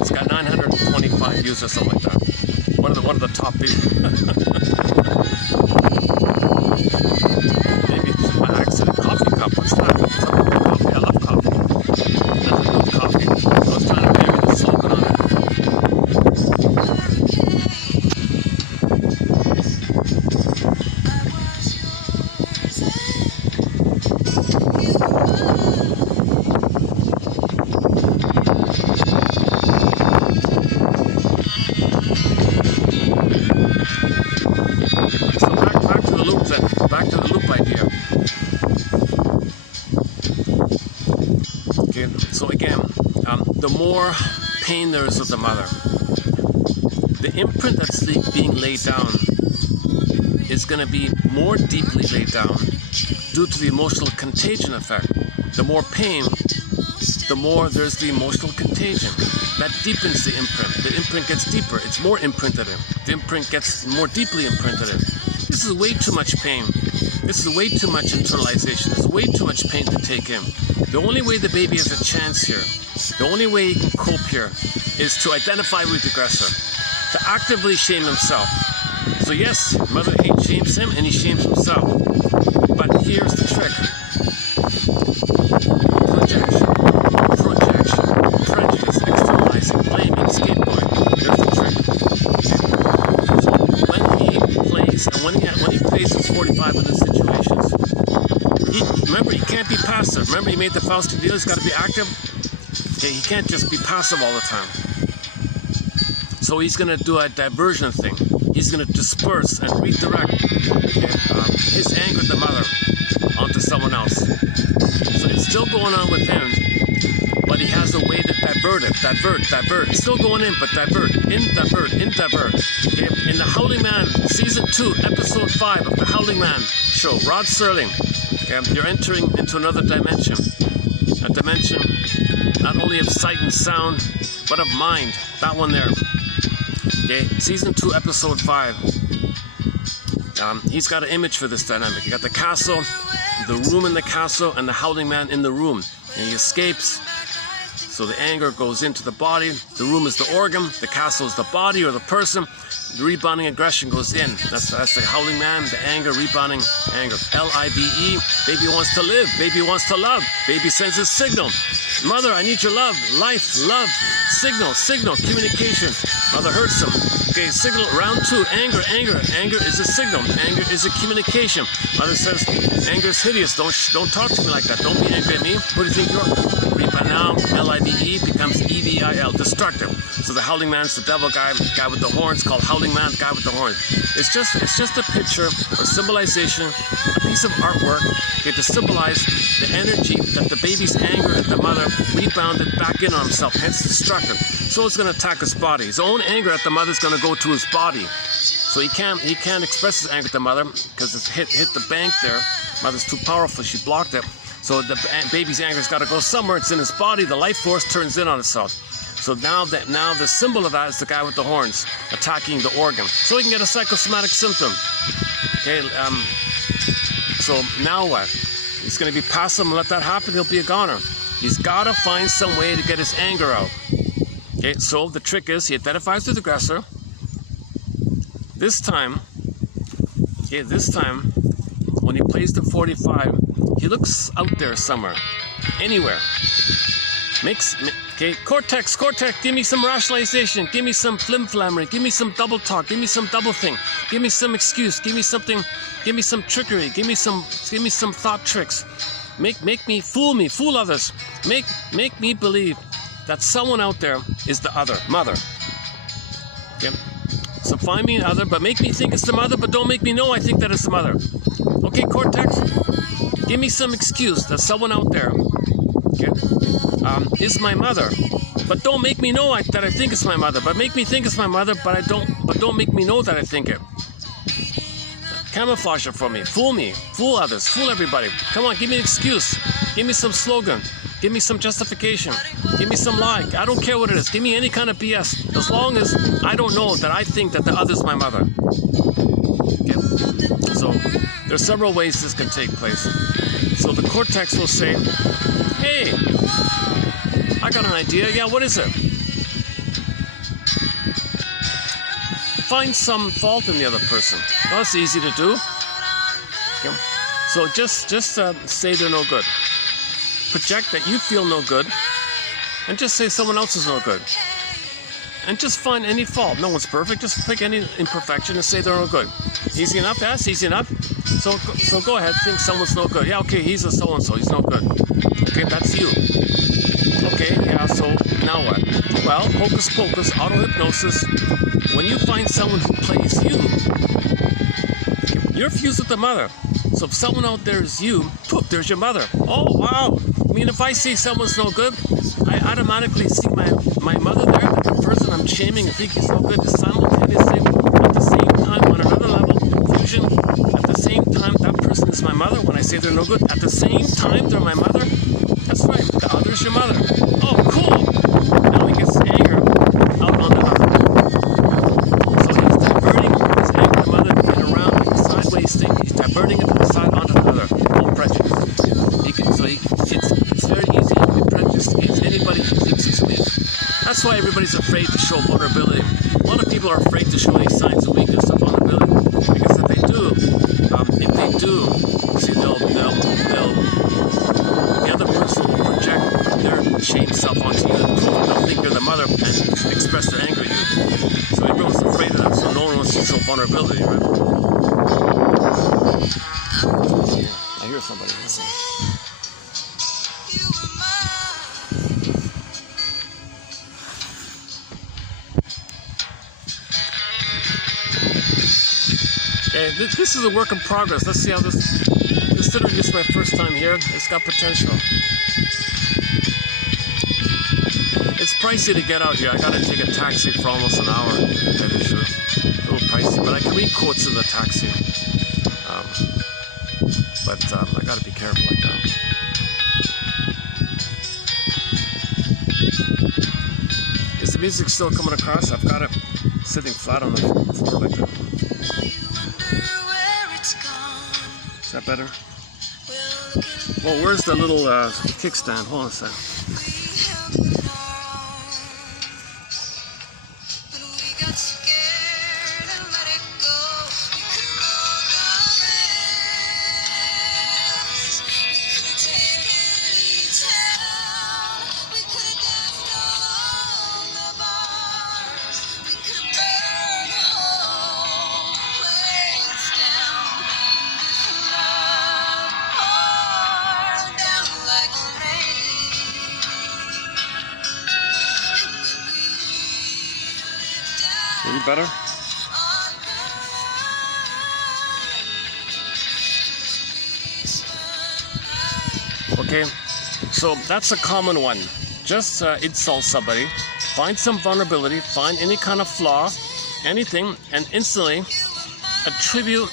it's got 925 views or something like that. One of the top people. Maybe by accident. Coffee cup. What's that? Something like coffee. I love coffee. Nothing but coffee. I was trying to vary the slogan on it. Back to the loop idea. Okay, so again, the more pain there is with the mother, the imprint that's being laid down is going to be more deeply laid down due to the emotional contagion effect. The more pain, the more there's the emotional contagion. That deepens the imprint. The imprint gets deeper. It's more imprinted in. The imprint gets more deeply imprinted in. This is way too much pain. This is way too much internalization. There's way too much pain to take in. The only way the baby has a chance here, the only way he can cope here, is to identify with the aggressor, to actively shame himself. So yes, mother hate shames him and he shames himself. But here's the trick. Projection, prejudice, externalizing, blaming, scapegoating. Here's the trick. So when he plays, and when he plays his 45 in these situations, remember, he can't be passive. Remember, he made the Fausti deal. He's got to be active. Okay, he can't just be passive all the time. So he's going to do a diversion thing. He's going to disperse and redirect his anger at the mother onto someone else. So it's still going on with him, but he has a way to divert it. Divert. It's still going in, but divert. Divert. Okay? In The Howling Man, Season 2, Episode 5 of The Howling Man show, Rod Serling, you're entering into another dimension. A dimension not only of sight and sound, but of mind. That one there. Okay, Season 2, Episode 5. He's got an image for this dynamic. You got the castle, the room in the castle, and the Howling Man in the room. And he escapes. So the anger goes into the body. The room is the organ. The castle is the body or the person. The rebounding aggression goes in. That's the Howling Man, the anger, rebounding anger. L-I-V-E. Baby wants to live. Baby wants to love. Baby sends a signal. Mother, I need your love. Life, love, signal, communication. Mother hurts him. Okay, signal, round 2, anger. Anger is a signal. Anger is a communication. Mother says, anger is hideous. Don't talk to me like that. Don't be angry at me. What do you think you're? Read now, L-I-V-E becomes E-V-I-L, destructive. So the Howling Man's the devil guy with the horns, called Howling Man, the guy with the horns. It's just a picture or symbolization, a piece of artwork, okay, to symbolize the energy that the baby's anger at the mother rebounded back in on himself, hence destructive. So it's going to attack his body. His own anger at the mother is going to go to his body. So he can't express his anger at the mother because it's hit the bank there. Mother's too powerful. She blocked it. So the baby's anger's got to go somewhere. It's in his body. The life force turns in on itself. So now the symbol of that is the guy with the horns attacking the organ. So he can get a psychosomatic symptom. Okay. So now what? He's going to be passive and let that happen. He'll be a goner. He's got to find some way to get his anger out. Okay. So the trick is he identifies with the aggressor. This time, when he plays the 45, he looks out there somewhere, anywhere. Okay, cortex, give me some rationalization, give me some flim-flammery, give me some double talk, give me some double thing, give me some excuse, give me something, give me some trickery, give me some thought tricks. Make me, fool others. Make me believe that someone out there is the other, mother. Okay? So So find me another, but make me think it's the mother, but don't make me know I think that it's the mother. Okay, cortex? Give me some excuse that someone out there, okay, is my mother, but don't make me know that I think it's my mother. But make me think it's my mother, but don't make me know that I think it. Camouflage it for me. Fool others, fool everybody. Come on, give me an excuse. Give me some slogan. Give me some justification. Give me some lie. I don't care what it is. Give me any kind of BS. As long as I don't know that I think that the other's my mother. Okay? So there's several ways this can take place. So the cortex will say, hey, I got an idea. Yeah, what is it? Find some fault in the other person. Well, that's easy to do. Okay. So just say they're no good. Project that you feel no good, and just say someone else is no good. And just find any fault. No one's perfect. Just pick any imperfection and say they're no good. Easy enough? That's easy enough. So go ahead. Think someone's no good. Yeah, okay, he's a so-and-so. He's no good. Okay, that's you. Okay, yeah, so now what? Well, hocus pocus, auto-hypnosis. When you find someone who plays you, you're fused with the mother. So if someone out there is you, poof, there's your mother. Oh, wow. I mean, if I see someone's no good, I automatically see my mother there, but the person I'm shaming and think he's no good is simultaneously, at the same time, on another level, fusion, at the same time, that person is my mother. When I say they're no good, at the same time, they're my mother. That's right, the other's your mother. Oh, cool. Now he gets anger out on the other. So he's diverting his anger to the mother in a round, like a sideways thing. He's diverting it to the side onto the other. No prejudice. It's very easy to be prejudiced against anybody who thinks he's weak. That's why everybody's afraid to show vulnerability. A lot of people are afraid to show any signs of weakness or vulnerability, because if they do, see, the other person will project their shame self onto you. They'll think you're the mother and express their anger at you. So everyone's afraid of that. So no one wants to show vulnerability, right? I hear somebody. Okay, this is a work in progress. Let's see how considering this is my first time here, it's got potential. It's pricey to get out here. I gotta take a taxi for almost an hour. That is true. A little pricey, but I can read quotes in the taxi. I gotta be careful like that. Is the music still coming across? I've got it sitting flat on the floor like that. Is that better? Well, where's the little kickstand? Hold on a second. Any better? Okay, so that's a common one. Just insult somebody, find some vulnerability, find any kind of flaw, anything, and instantly attribute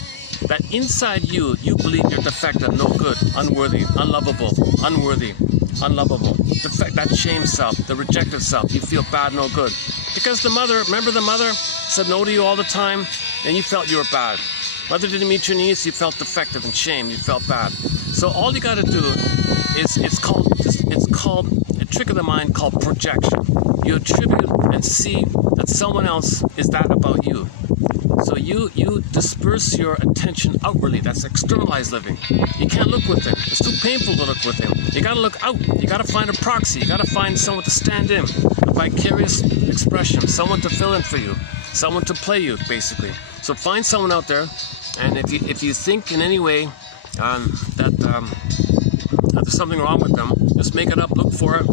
that inside you believe you're defective, no good, unworthy, unlovable, unworthy, unlovable. That shame self, the rejected self, you feel bad, no good. Because the mother, remember the mother said no to you all the time, and you felt you were bad. Mother didn't meet your needs, you felt defective and shame, you felt bad. So all you got to do is, it's called a trick of the mind called projection. You attribute and see that someone else is that about you. So you disperse your attention outwardly. That's externalized living. You can't look within. It's too painful to look within. You got to look out. You got to find a proxy. You got to find someone to stand in, a vicarious expression, someone to fill in for you, someone to play you, basically. So find someone out there, and if you think in any way that there's something wrong with them, just make it up. Look for it.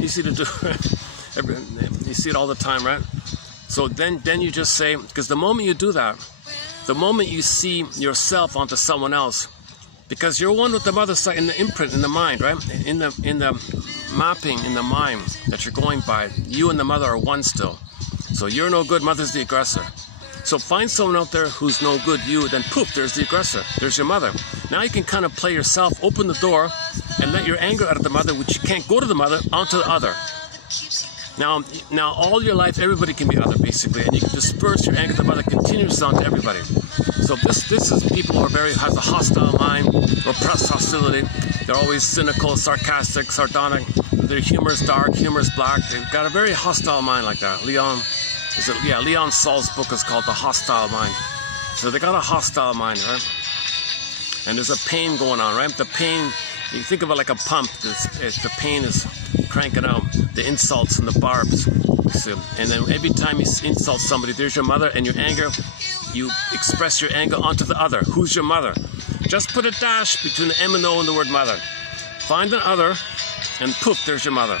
Easy to do. You see it all the time, right? So then you just say, because the moment you do that, the moment you see yourself onto someone else, because you're one with the mother side in the imprint in the mind, right? In the mapping in the mind that you're going by, you and the mother are one still. So you're no good, mother's the aggressor. So find someone out there who's no good, you, then poof, there's the aggressor. There's your mother. Now you can kind of play yourself, open the door, and let your anger out of the mother, which you can't go to the mother, onto the other. Now all your life, everybody can be other, basically, and you can disperse your anger to the mother continuously onto everybody. So this is people who are has a hostile mind, repressed hostility. They're always cynical, sarcastic, sardonic. Their humor is dark, humor is black. They've got a very hostile mind like that. Leon Saul's book is called The Hostile Mind. So they got a hostile mind, right? And there's a pain going on, right? The pain, you think of it like a pump. The pain is cranking out the insults and the barbs. So, and then every time you insult somebody, there's your mother, and your anger, you express your anger onto the other. Who's your mother? Just put a dash between the M and O and the word mother. Find an other, and poof, there's your mother.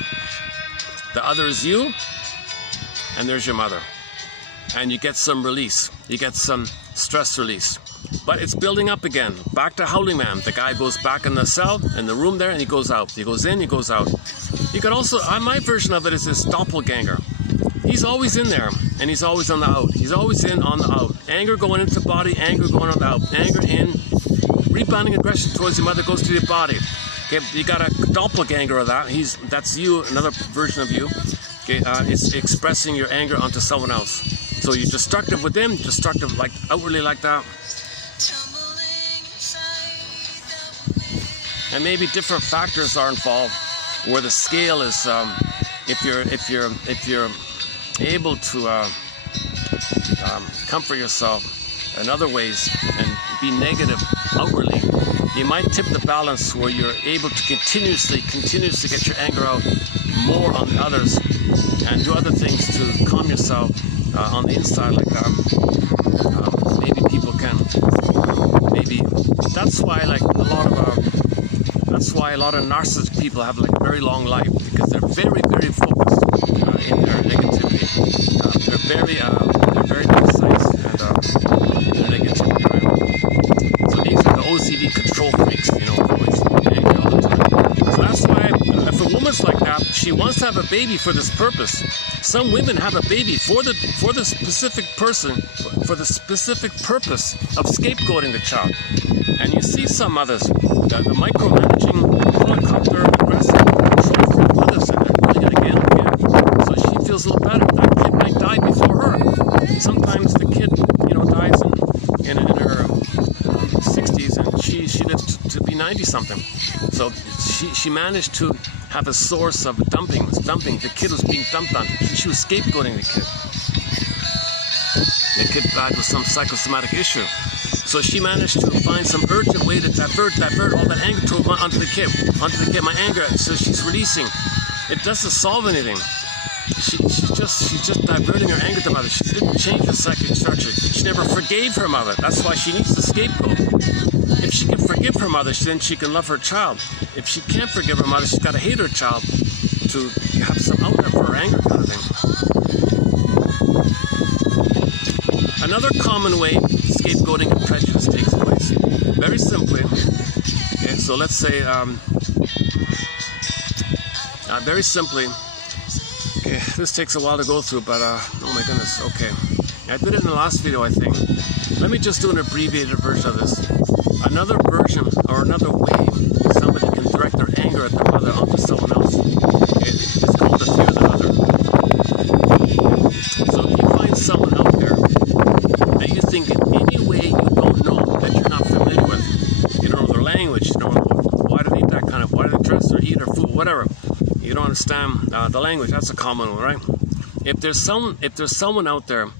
The other is you, and there's your mother. And you get some release. You get some stress release. But it's building up again. Back to Howling Man. The guy goes back in the cell, in the room there, and he goes out. He goes in, he goes out. You could also, my version of it is this doppelganger. He's always in there, and he's always on the out. He's always in, on the out. Anger going into the body, anger going on the out. Anger in, rebounding aggression towards your mother goes to your body. Okay, you got a doppelganger of that. That's you, another version of you. Okay, it's expressing your anger onto someone else. So you're destructive with them, destructive like outwardly like that. And maybe different factors are involved, where the scale is, if you're able to comfort yourself in other ways and be negative outwardly, you might tip the balance where you're able to continuously get your anger out more on the others and do other things to calm yourself on the inside like that. Maybe people can, maybe that's why a lot of narcissistic people have like a very long life, because they're very, very focused in their negativity. They're very precise and in their negativity, right? So these are the OCD control freaks, always angry all the time. So that's why if a woman's like that, she wants to have a baby for this purpose. Some women have a baby for the specific person, for the specific purpose of scapegoating the child. And you see some mothers, the micromanaging, helicopter, aggressive, control freak mothers, and they're doing it again and again. So she feels a little better. That kid might die before her. Sometimes the kid, dies in her 60s, and she lives to be 90-something. So she managed to have a source of dumping. The kid was being dumped on. She was scapegoating the kid. The kid died with some psychosomatic issue. So she managed to find some urgent way to divert all that anger onto the kid. My anger, so she's releasing. It doesn't solve anything. She's just diverting her anger to mother. She didn't change the psychic structure. She never forgave her mother. That's why she needs the scapegoat. If she can forgive her mother, then she can love her child. If she can't forgive her mother, she's got to hate her child to have some outlet for her anger kind of thing. Another common way scapegoating and prejudice takes place. Very simply, okay, so let's say, very simply, okay, this takes a while to go through, but, oh my goodness, okay. I did it in the last video, I think. Let me just do an abbreviated version of this. Another version, or another way somebody can direct their anger at their mother onto someone else. It's called the fear of the other. So if you find someone out there that you think in any way you don't know, that you're not familiar with, you don't know their language, you don't know why do they eat that kind of, why do they dress or eat or food, whatever. You don't understand the language. That's a common one, right? If there's someone out there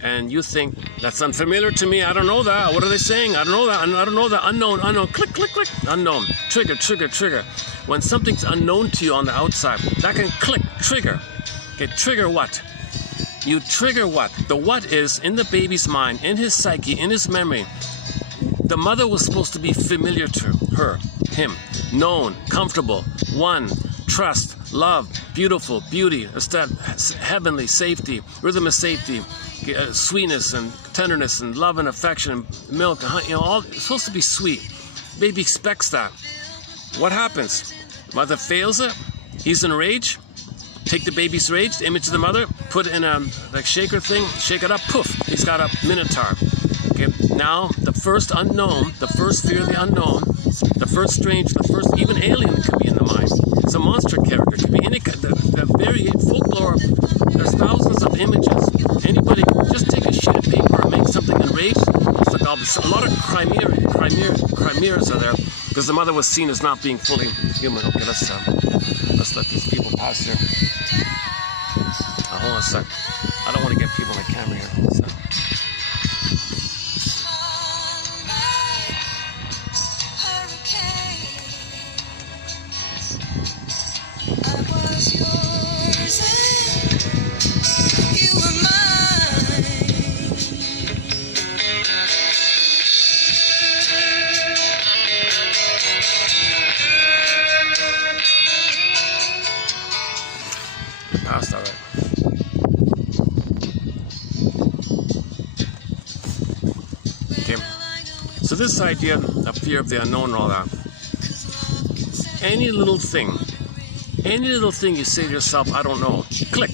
and you think that's unfamiliar to me, I don't know that. What are they saying? I don't know that. I don't know that. Unknown. Click, click, click. Unknown. Trigger. When something's unknown to you on the outside, that can click, trigger. Okay, trigger what? You trigger what? The what is in the baby's mind, in his psyche, in his memory. The mother was supposed to be familiar to her, him, known, comfortable, one, trust, love, beautiful, beauty, heavenly, safety, rhythm of safety, sweetness and tenderness and love and affection and milk, you know, all it's supposed to be sweet. Baby expects that. What happens? Mother fails it. He's in rage. Take the baby's rage, the image of the mother, put it in a like shaker thing, shake it up, poof, he's got a minotaur. Okay, now the first unknown, the first fear of the unknown, the first strange, the first even alien could be in the mind. It's a monster character. It could be any the very folklore. There's thousands of images. Anybody just take a sheet of paper and make something enraged. It's like a lot of chimeras are there because the mother was seen as not being fully human. Okay, let's let these people pass here. Hold on a sec. I don't want to get people on the camera here. Hold on a sec. Passed alright. Okay. So this idea of fear of the unknown and all that. Any little thing you say to yourself, I don't know, click.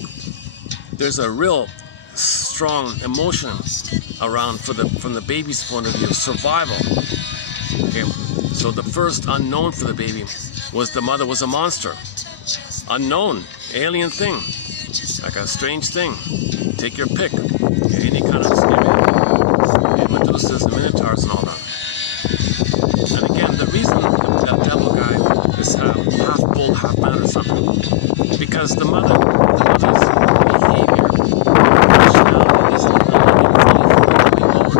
There's a real strong emotion around from the baby's point of view, survival. Okay. So the first unknown for the baby was the mother was a monster. Unknown, alien thing, like a strange thing. Take your pick. Okay, any kind of Medusas and Minotaurs and all that. And again, the reason that devil guy is half bull, half man or something, because the mother's behavior, rationality is not fully mode.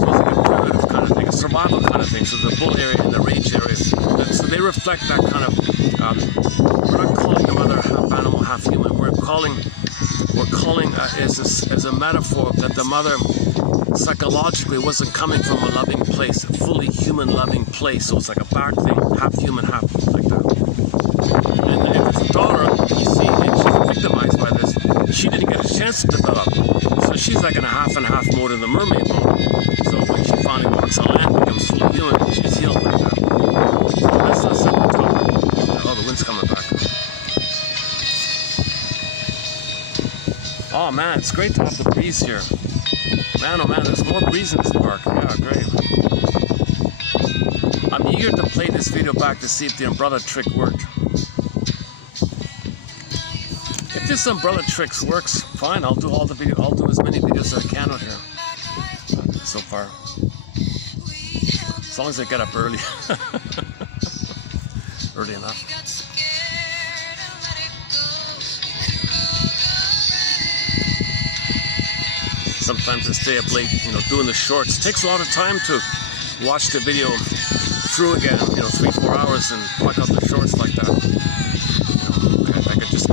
So it's like a primitive kind of thing, a survival kind of thing. So the bull area and the rage area, so they reflect that kind of. We're not calling the mother half animal, half human. We're calling as a metaphor that the mother psychologically wasn't coming from a loving place, a fully human loving place. So it's like a back thing, half human, half like that. And if it's a daughter, you see, and she's victimized by this, she didn't get a chance to develop. So she's like in a half and half mode in the mermaid mode. So when she finally walks on land, becomes fully human, she's healed like that. So that's a separate topic. Oh, the wind's coming back. Oh man, it's great to have the breeze here. Man, oh man, there's more breeze in this park. Yeah, great. I'm eager to play this video back to see if the umbrella trick worked. If this umbrella trick works, fine. I'll do all the video. I'll do as many videos as I can out here. So far, as long as I get up early, early enough. Sometimes I stay up late, doing the shorts. It takes a lot of time to watch the video through again, 3-4 hours and pluck out the shorts like that. I could just...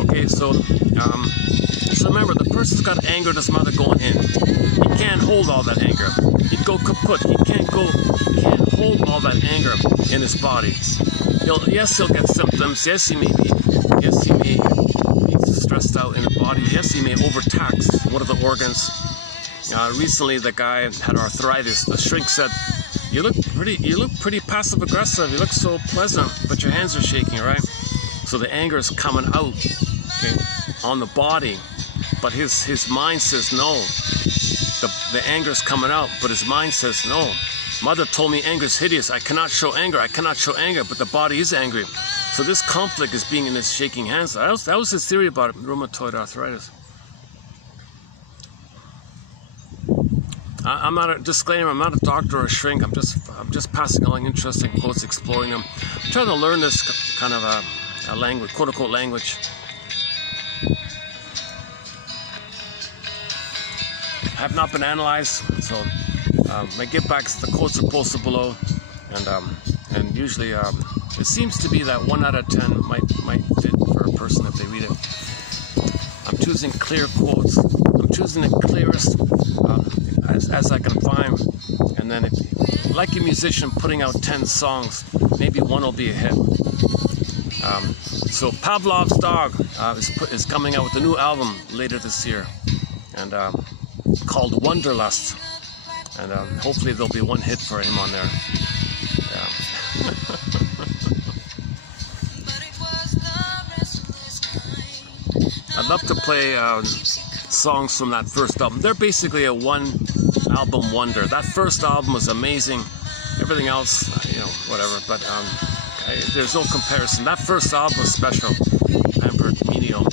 Okay, so remember, the person's got anger at his mother going in. He can't hold all that anger. He'd go kaput. He can't hold all that anger in his body. He'll get symptoms. Yes, he may be stressed out in the body. Yes, he may overtax one of the organs. Recently, the guy had arthritis. The shrink said, "You look pretty passive aggressive. You look so pleasant, but your hands are shaking, right?" So the anger is coming out, okay, on the body, but his mind says no. The anger is coming out, but his mind says no. Mother told me anger is hideous. I cannot show anger, but the body is angry. So this conflict is being in his shaking hands. That was his theory about rheumatoid arthritis. I'm not a disclaimer. I'm not a doctor or a shrink. I'm just passing along interesting quotes, exploring them. I'm trying to learn this kind of a language, quote unquote language. Have not been analyzed, so my give backs, the quotes are posted below, and usually it seems to be that 1 out of 10 might fit for a person if they read it. I'm choosing clear quotes. I'm choosing the clearest. as I can find. And then, if, like a musician putting out 10 songs, maybe one will be a hit. So Pavlov's Dog is coming out with a new album later this year, and called Wanderlust. And hopefully there'll be one hit for him on there. Yeah. I'd love to play songs from that first album. They're basically a one album wonder. That first album was amazing. Everything else, whatever. But there's no comparison. That first album was special. Pampered Menial.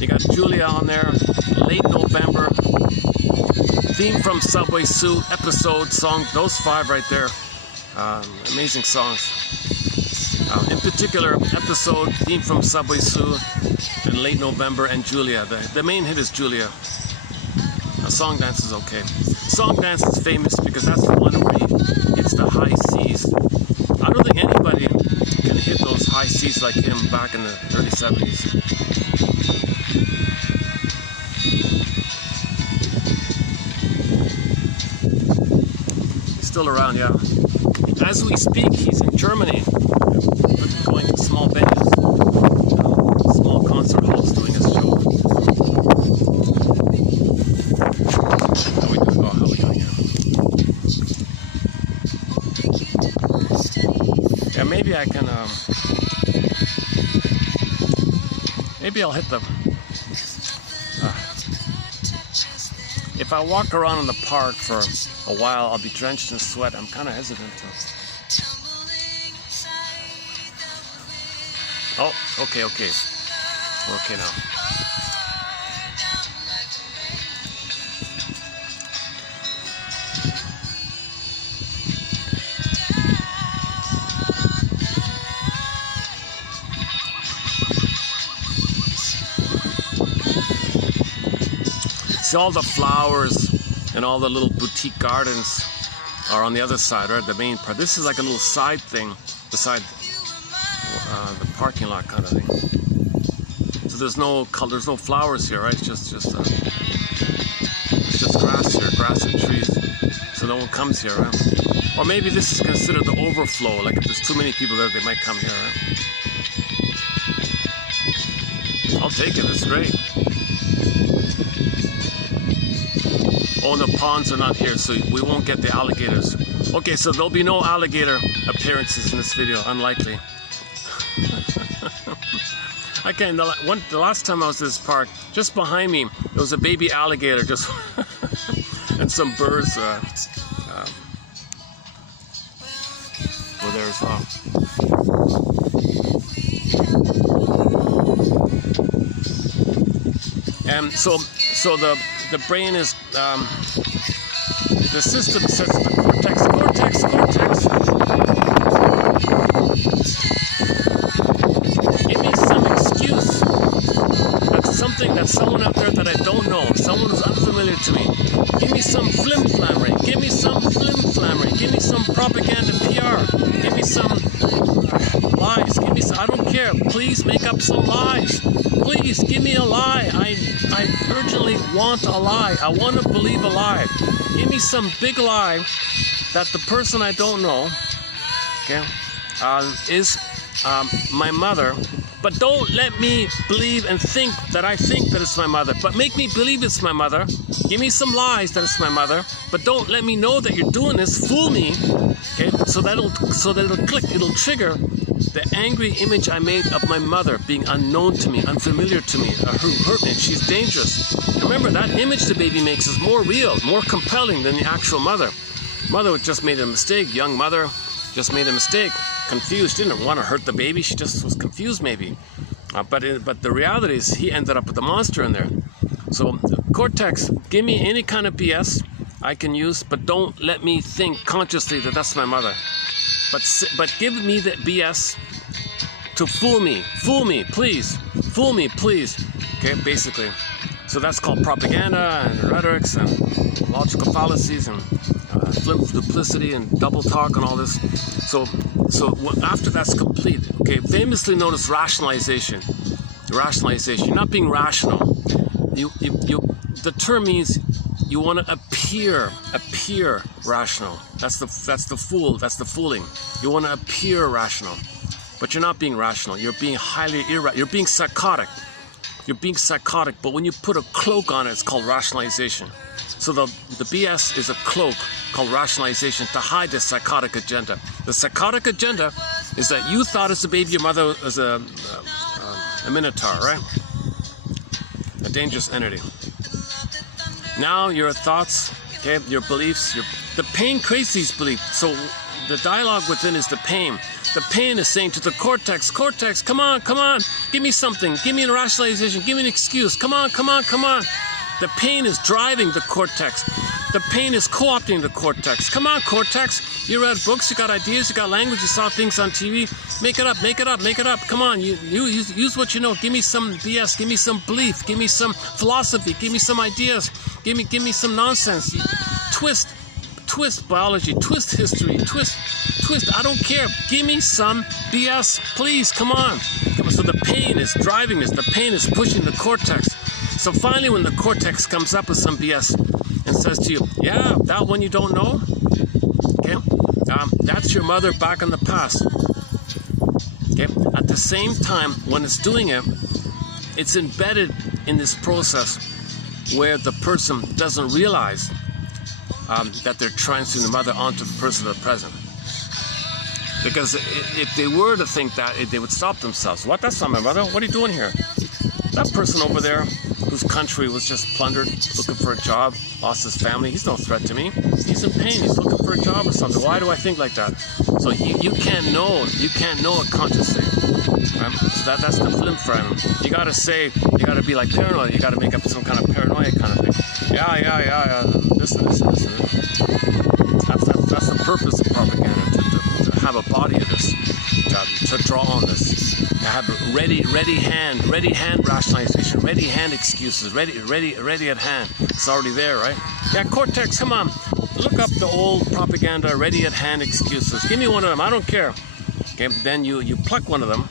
You got Julia on there. Late November. Theme from Subway Sue. Episode song. Those 5 right there. Amazing songs. In particular, Episode, Theme from Subway Sue, and Late November, and Julia. The main hit is Julia. Song Dance is okay. Song Dance is famous because that's the one where he hits the high C's. I don't think anybody can hit those high C's like him back in the early 70s. He's still around, yeah. As we speak, he's in Germany, going to small venues, small concert halls, doing his show. How are we doing here? Yeah, maybe I can, maybe I'll hit the, if I walk around in the park for a while, I'll be drenched in sweat. I'm kind of hesitant to. Oh, okay. We're okay now. See, all the flowers and all the little boutique gardens are on the other side, right? The main part. This is like a little side thing beside the parking lot kind of thing. So there's no flowers here, right? It's just grass here, grass and trees. So no one comes here, right? Or maybe this is considered the overflow. Like if there's too many people there, they might come here, right? I'll take it. It's great. Oh, the ponds are not here, so we won't get the alligators. Okay, so there'll be no alligator appearances in this video, unlikely. Again, the last time I was at this park, just behind me, there was a baby alligator, just and some birds were there as well. And so the brain is the system sets the cortex. Give me some excuse. That's someone out there that I don't know, someone who's unfamiliar to me. Give me some flim-flammery. Give me some propaganda PR. Give me some lies. I don't care. Please make up some lies. Please give me a lie. I urgently want a lie. I want to believe a lie. Give me some big lie that the person I don't know, okay, is my mother. But don't let me believe and think that I think that it's my mother. But make me believe it's my mother. Give me some lies that it's my mother. But don't let me know that you're doing this. Fool me, okay? So that it'll click. It'll trigger the angry image I made of my mother being unknown to me, unfamiliar to me, who hurt me. She's dangerous. And remember, that image the baby makes is more real, more compelling than the actual mother. Mother just made a mistake. Young mother just made a mistake. Confused, didn't want to hurt the baby. She just was confused, maybe. But the reality is, he ended up with the monster in there. So, cortex, give me any kind of BS I can use, but don't let me think consciously that that's my mother. But give me the BS to fool me, please. Fool me, please. Okay, basically. So that's called propaganda and rhetorics and logical fallacies and duplicity and double talk and all this. So after that's complete, okay, famously known as rationalization. Rationalization. You're not being rational. The term means You want to appear rational. That's the fool. That's the fooling. You want to appear rational, but you're not being rational. You're being highly irrational. You're being psychotic. You're being psychotic. But when you put a cloak on it, it's called rationalization. So the BS is a cloak called rationalization to hide the psychotic agenda. The psychotic agenda is that you thought as a baby your mother was a minotaur, right? A dangerous entity. Now your thoughts, okay, your beliefs, the pain creates these beliefs. So the dialogue within is the pain. The pain is saying to the cortex, come on, give me something, give me a rationalization, give me an excuse, come on. The pain is driving the cortex. The pain is co-opting the cortex. Come on, cortex. You read books, you got ideas, you got language, you saw things on TV. Make it up. Come on, you use what you know. Give me some BS, give me some belief, give me some philosophy, give me some ideas, give me some nonsense. Twist biology, twist history, twist. I don't care. Give me some BS, please. Come on. So the pain is driving this. The pain is pushing the cortex. So finally, when the cortex comes up with some BS and says to you, yeah, that one you don't know, okay, that's your mother back in the past. Okay. At the same time, when it's doing it, it's embedded in this process where the person doesn't realize that they're transferring the mother onto the person of the present. Because if they were to think that, they would stop themselves. What? That's not my mother. What are you doing here? That person over there, whose country was just plundered, looking for a job, lost his family, he's no threat to me. He's in pain, he's looking for a job or something. Why do I think like that? So you can't know it consciously. Right? So that's the flim flam. You gotta be like paranoid, you gotta make up some kind of paranoia kind of thing. Yeah. Listen. That's the purpose of propaganda, to have a body of this, to draw on this. I have ready hand rationalization, ready hand excuses, ready at hand. It's already there, right? Yeah, cortex, come on. Look up the old propaganda, ready at hand excuses. Give me one of them, I don't care. Okay, then you pluck one of them,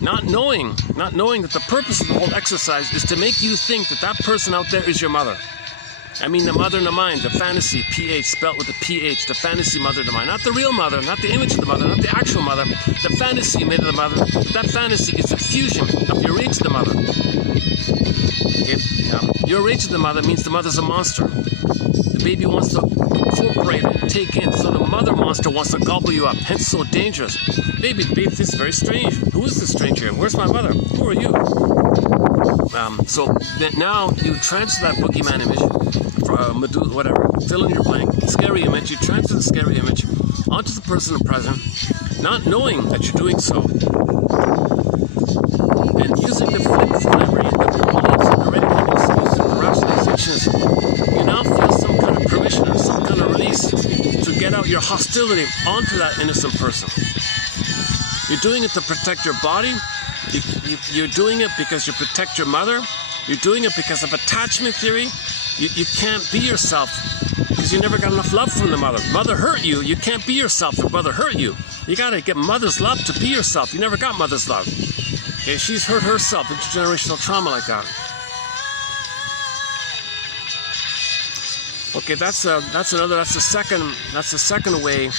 not knowing that the purpose of the whole exercise is to make you think that person out there is your mother. I mean the mother in the mind, the fantasy, PH, spelt with a PH, the fantasy mother in the mind. Not the real mother, not the image of the mother, not the actual mother. The fantasy you made of the mother, that fantasy is a fusion of your rage of the mother. Okay? Your rage of the mother means the mother's a monster. The baby wants to incorporate and take in, so the mother monster wants to gobble you up, hence so dangerous. Baby, this is very strange. Who is this stranger? Where's my mother? Who are you? So that now you transfer that boogeyman image, whatever, fill in your blank, scary image, you transfer the scary image onto the person in present, not knowing that you're doing so, and using the flip for memory, the beliefs and the ready-made excuses and the rationalizations, you now feel some kind of permission or some kind of release to get out your hostility onto that innocent person. You're doing it to protect your body. You're doing it because you protect your mother. You're doing it because of attachment theory. You can't be yourself because you never got enough love from the mother. Mother hurt you. You can't be yourself. The mother hurt you. You got to get mother's love to be yourself. You never got mother's love. Okay, she's hurt herself. Intergenerational trauma like that. Okay, that's the second way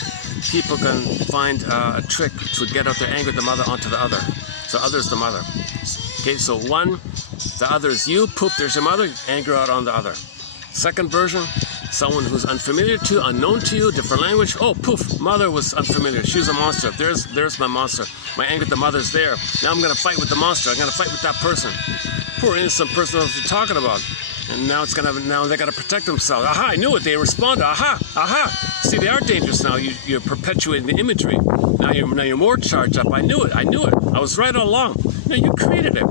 people can find a trick to get out their anger at the mother onto the other. So other's the mother. Okay, so one, the other is you, poop, there's your mother, anger out on the other. Second version, someone who's unfamiliar to you, unknown to you, different language, oh, poof, mother was unfamiliar, she was a monster, there's my monster. My anger at the mother's there. Now I'm gonna fight with the monster, I'm gonna fight with that person. Poor innocent person knows what you're talking about. And now they gotta protect themselves. Aha, I knew it, they responded, aha. See, they are dangerous now, you're perpetuating the imagery. Now you're more charged up. I knew it. I was right all along. No, you created it.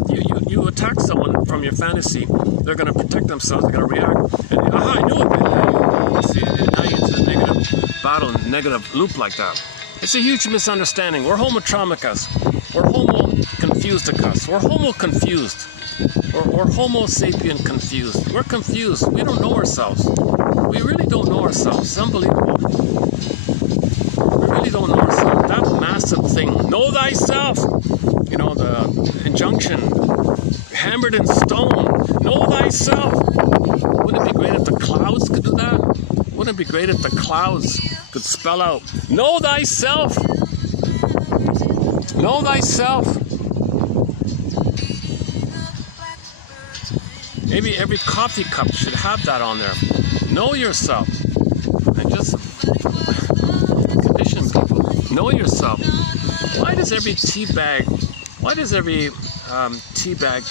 You attack someone from your fantasy. They're going to protect themselves. They're going to react. And I knew it. See, now you're into the negative battle, negative loop like that. It's a huge misunderstanding. We're homotraumicus. We're homo confused-icus. We're homo confused. We're homo sapien confused. We're confused. We don't know ourselves. We really don't know ourselves. It's unbelievable. We really don't know ourselves. That massive thing, know thyself. You know, the injunction, hammered in stone, know thyself. Wouldn't it be great if the clouds could do that? Wouldn't it be great if the clouds could spell out, know thyself? Know thyself. Maybe every coffee cup should have that on there. Know yourself. And just condition people. Know yourself. Why does every tea bag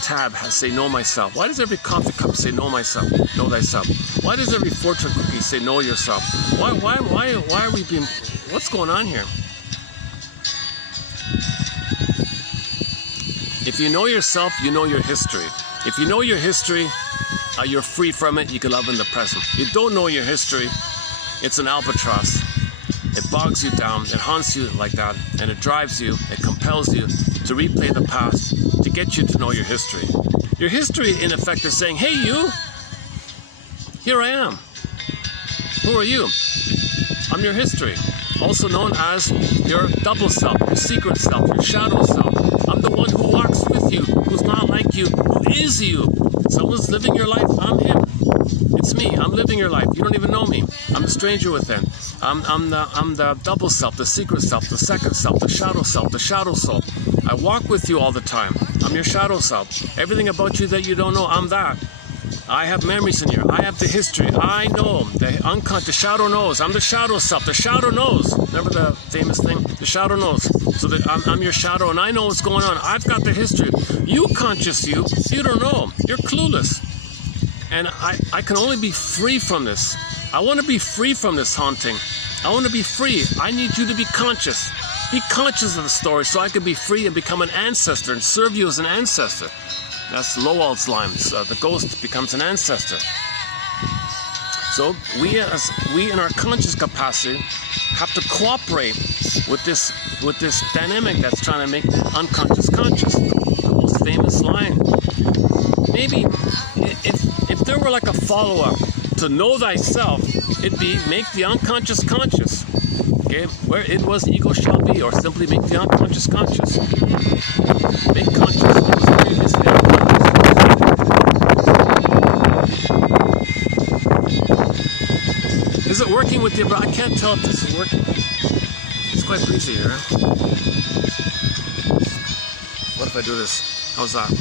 tab say know myself? Why does every coffee cup say know myself, know thyself? Why does every fortune cookie say know yourself? Why are we being, what's going on here? If you know yourself, you know your history. If you know your history, you're free from it, you can love in the present. You don't know your history, it's an albatross. It bogs you down, it haunts you like that, and it drives you, it compels you to replay the past, to get you to know your history. Your history, in effect, is saying, hey you, here I am. Who are you? I'm your history, also known as your double self, your secret self, your shadow self. I'm the one who walks with you, who's not like you, who is you. Someone's living your life, I'm him. It's me, I'm living your life. You don't even know me. I'm the stranger within. I'm the double self, the secret self, the second self, the shadow soul. I walk with you all the time. I'm your shadow self. Everything about you that you don't know, I'm that. I have memories in here. I have the history. I know. The unconscious, the shadow knows. I'm the shadow self. The shadow knows. Remember the famous thing? The shadow knows. So that I'm your shadow and I know what's going on. I've got the history. You conscious you don't know. You're clueless. And I can only be free from this. I want to be free from this haunting. I want to be free. I need you to be conscious. Be conscious of the story so I can be free and become an ancestor and serve you as an ancestor. That's Lowell's lines. The ghost becomes an ancestor. So we in our conscious capacity have to cooperate with this dynamic that's trying to make the unconscious conscious. The most famous line. Maybe if there were like a follow-up to know thyself, it'd be make the unconscious conscious. Okay, where it was ego shall be, or simply make the unconscious conscious. Make conscious what was previously unconscious. Is it working with you? But I can't tell if this is working. It's quite breezy here. What if I do this? How's that?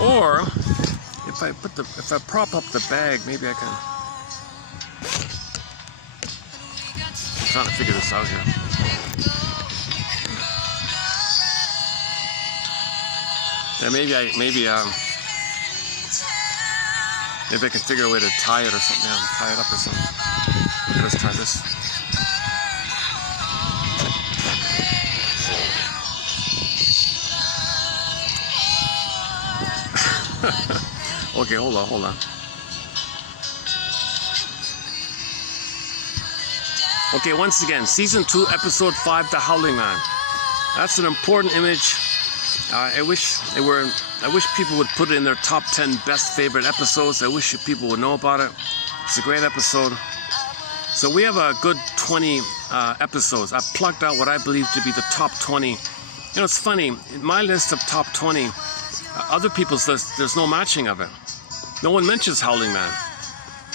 Or if I prop up the bag, maybe I can. I'm trying to figure this out here. Yeah, maybe I can figure a way to tie it or something. Yeah, tie it up or something. Let's try this. Okay, hold on. Okay, once again, Season 2, Episode 5, The Howling Man. That's an important image. I wish people would put it in their top 10 best favorite episodes. I wish people would know about it. It's a great episode. So we have a good 20 episodes. I've plucked out what I believe to be the top 20. You know, it's funny, in my list of top 20, other people's list, there's no matching of it. No one mentions Howling Man.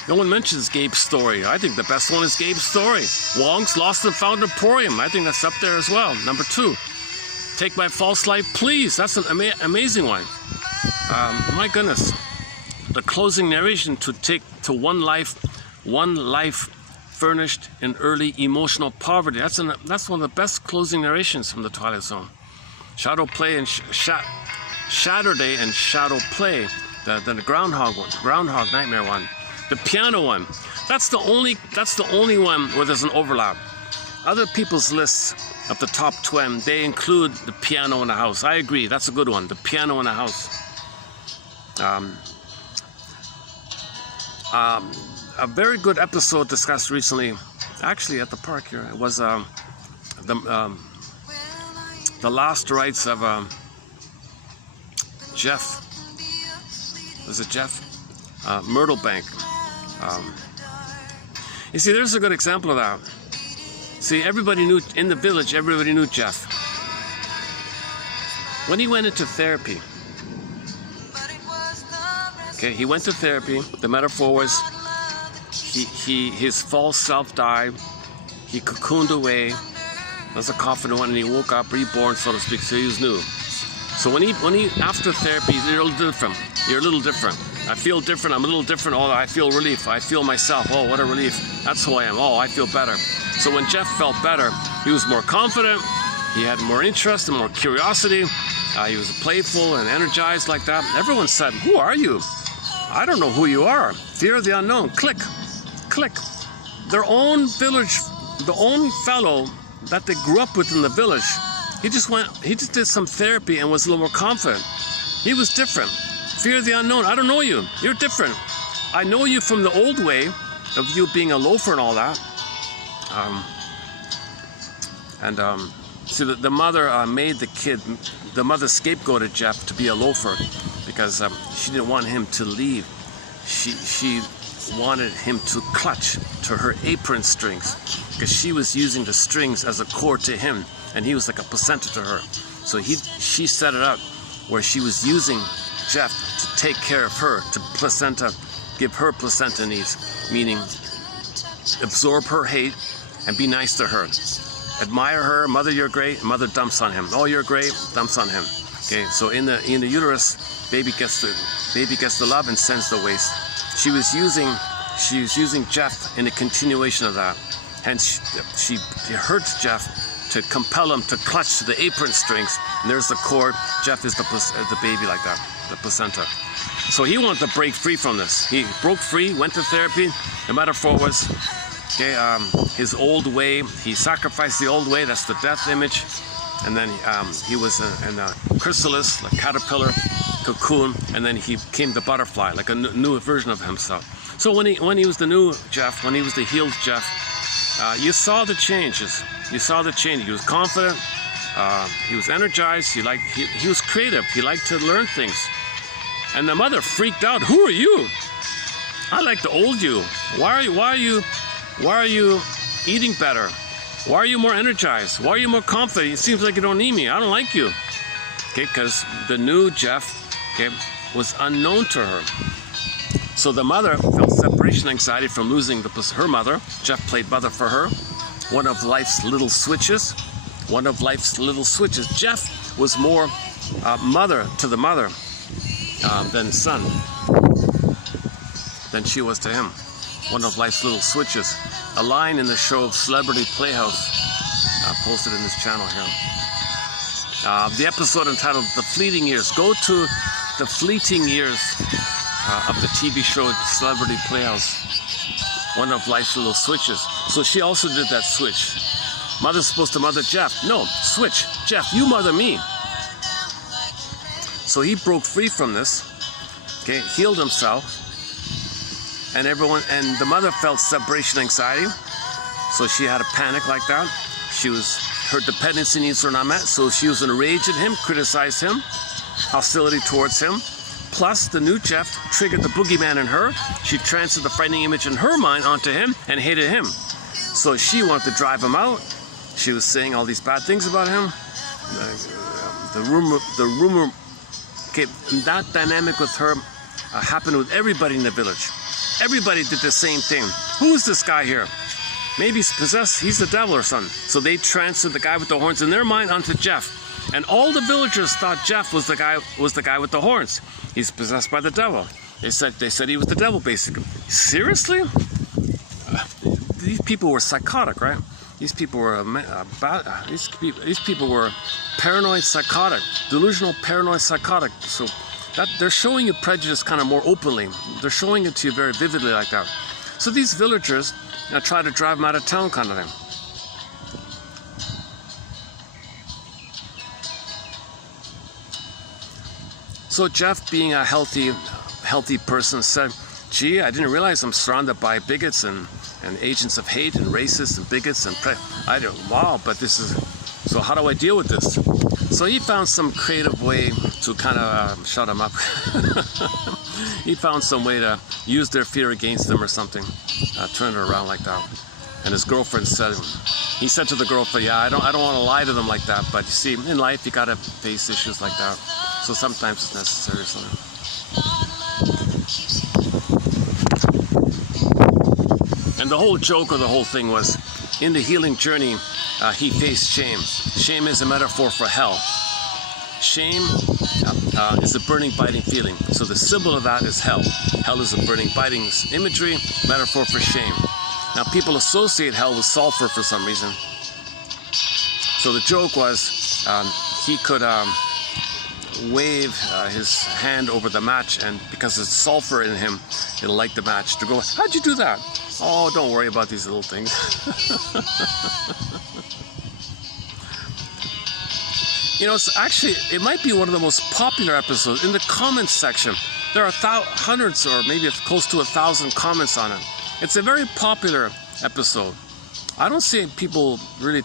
No one mentions Gabe's story. I think the best one is Gabe's story. Wong's Lost and Found Emporium. I think that's up there as well. Number 2. Take My False Life, Please. That's an amazing one. My goodness. The closing narration to one life furnished in early emotional poverty. That's one of the best closing narrations from the Twilight Zone. Shadow Play and Shatterday and Shadow Play. The Groundhog one, Groundhog Nightmare one, the piano one. That's the only one where there's an overlap. Other people's lists of the top 20, they include the piano in the house. I agree, that's a good one. The piano in the house. A very good episode discussed recently, actually at the park here. It was the last rites of Jeff Was it Jeff? Myrtle Bank. You see, there's a good example of that. See, everybody knew, in the village, everybody knew Jeff. When he went into therapy, okay, he went to therapy. The metaphor was his false self died. He cocooned away as a coffin went, and he woke up reborn, so to speak. So he was new. So when he after therapy, you're a little different. You're a little different. I feel different. I'm a little different. Oh, I feel relief. I feel myself. Oh, what a relief. That's who I am. Oh, I feel better. So when Jeff felt better, he was more confident. He had more interest and more curiosity. He was playful and energized like that. Everyone said, "Who are you?" "I don't know who you are." Fear of the unknown. Click, click. Their own village, the own fellow that they grew up with in the village, he just did some therapy and was a little more confident. He was different. Fear of the unknown. I don't know you. You're different. I know you from the old way of you being a loafer and all that. See, the mother made the mother scapegoated Jeff to be a loafer because she didn't want him to leave. She wanted him to clutch to her apron strings because she was using the strings as a cord to him, and he was like a placenta to her. So she set it up where she was using Jeff to take care of her, to give her placenta needs, meaning absorb her hate and be nice to her. Admire her. Mother, you're great. Mother dumps on him. Oh, you're great. Dumps on him. Okay, so in the uterus, baby gets the love and sends the waste. She was using Jeff in a continuation of that. Hence, she hurt Jeff to compel him to clutch to the apron strings. And there's the cord. Jeff is the baby like that, the placenta. So he wanted to break free from this. He broke free, went to therapy. The metaphor was, okay, his old way. He sacrificed the old way. That's the death image. And then he was in a chrysalis, a caterpillar, cocoon, and then he became the butterfly, like a new version of himself. So when he was the new Jeff, when he was the healed Jeff, you saw the changes. You saw the change. He was confident. He was energized. He was creative. He liked to learn things. And the mother freaked out. "Who are you? I like the old you. Why are you eating better? Why are you more energized? Why are you more confident? It seems like you don't need me. I don't like you." Okay, because the new Jeff, okay, was unknown to her. So the mother felt separation anxiety from losing her mother. Jeff played mother for her. One of life's little switches. One of life's little switches. Jeff was more mother to the mother than son, than she was to him. One of life's little switches. A line in the show Celebrity Playhouse, posted in this channel here. The episode entitled "The Fleeting Years." Go to the fleeting years of the TV show Celebrity Playhouse. One of life's little switches. So she also did that switch. Mother's supposed to mother Jeff. No, switch. Jeff, you mother me. So he broke free from this, okay, healed himself, and the mother felt separation anxiety, so she had a panic like that. Her dependency needs were not met, so she was enraged at him, criticized him, hostility towards him. Plus, the new Jeff triggered the boogeyman in her. She transferred the frightening image in her mind onto him and hated him. So she wanted to drive him out. She was saying all these bad things about him. The rumor. Okay, that dynamic with her happened with everybody in the village. Everybody did the same thing. Who is this guy here? Maybe he's possessed. He's the devil or something. So they transferred the guy with the horns in their mind onto Jeff. And all the villagers thought Jeff was the guy with the horns. He's possessed by the devil. They said he was the devil, basically. Seriously? These people were psychotic, right? These people were these people were paranoid, psychotic, delusional, paranoid, psychotic. So that they're showing you prejudice kind of more openly. They're showing it to you very vividly like that. So these villagers try to drive him out of town, kind of thing. So Jeff, being a healthy person, said, "Gee, I didn't realize I'm surrounded by bigots and agents of hate and racists and bigots and wow, but this is, so how do I deal with this?" So he found some creative way to kind of shut him up. He found some way to use their fear against them or something, turn it around like that. And his girlfriend said, he said to the girlfriend, yeah, I don't want to lie to them like that, but you see, in life you gotta face issues like that. So sometimes it's necessary. And the whole joke of the whole thing was, in the healing journey, he faced shame. Shame is a metaphor for hell. Shame is a burning, biting feeling. So the symbol of that is hell. Hell is a burning, biting imagery, metaphor for shame. Now people associate hell with sulfur for some reason. So the joke was he could wave his hand over the match, and because there's sulfur in him, it'll light the match. To go, how'd you do that? Oh, don't worry about these little things. You know, it's actually, it might be one of the most popular episodes. In the comments section, there are hundreds or maybe close to 1,000 comments on it. It's a very popular episode. I don't see people really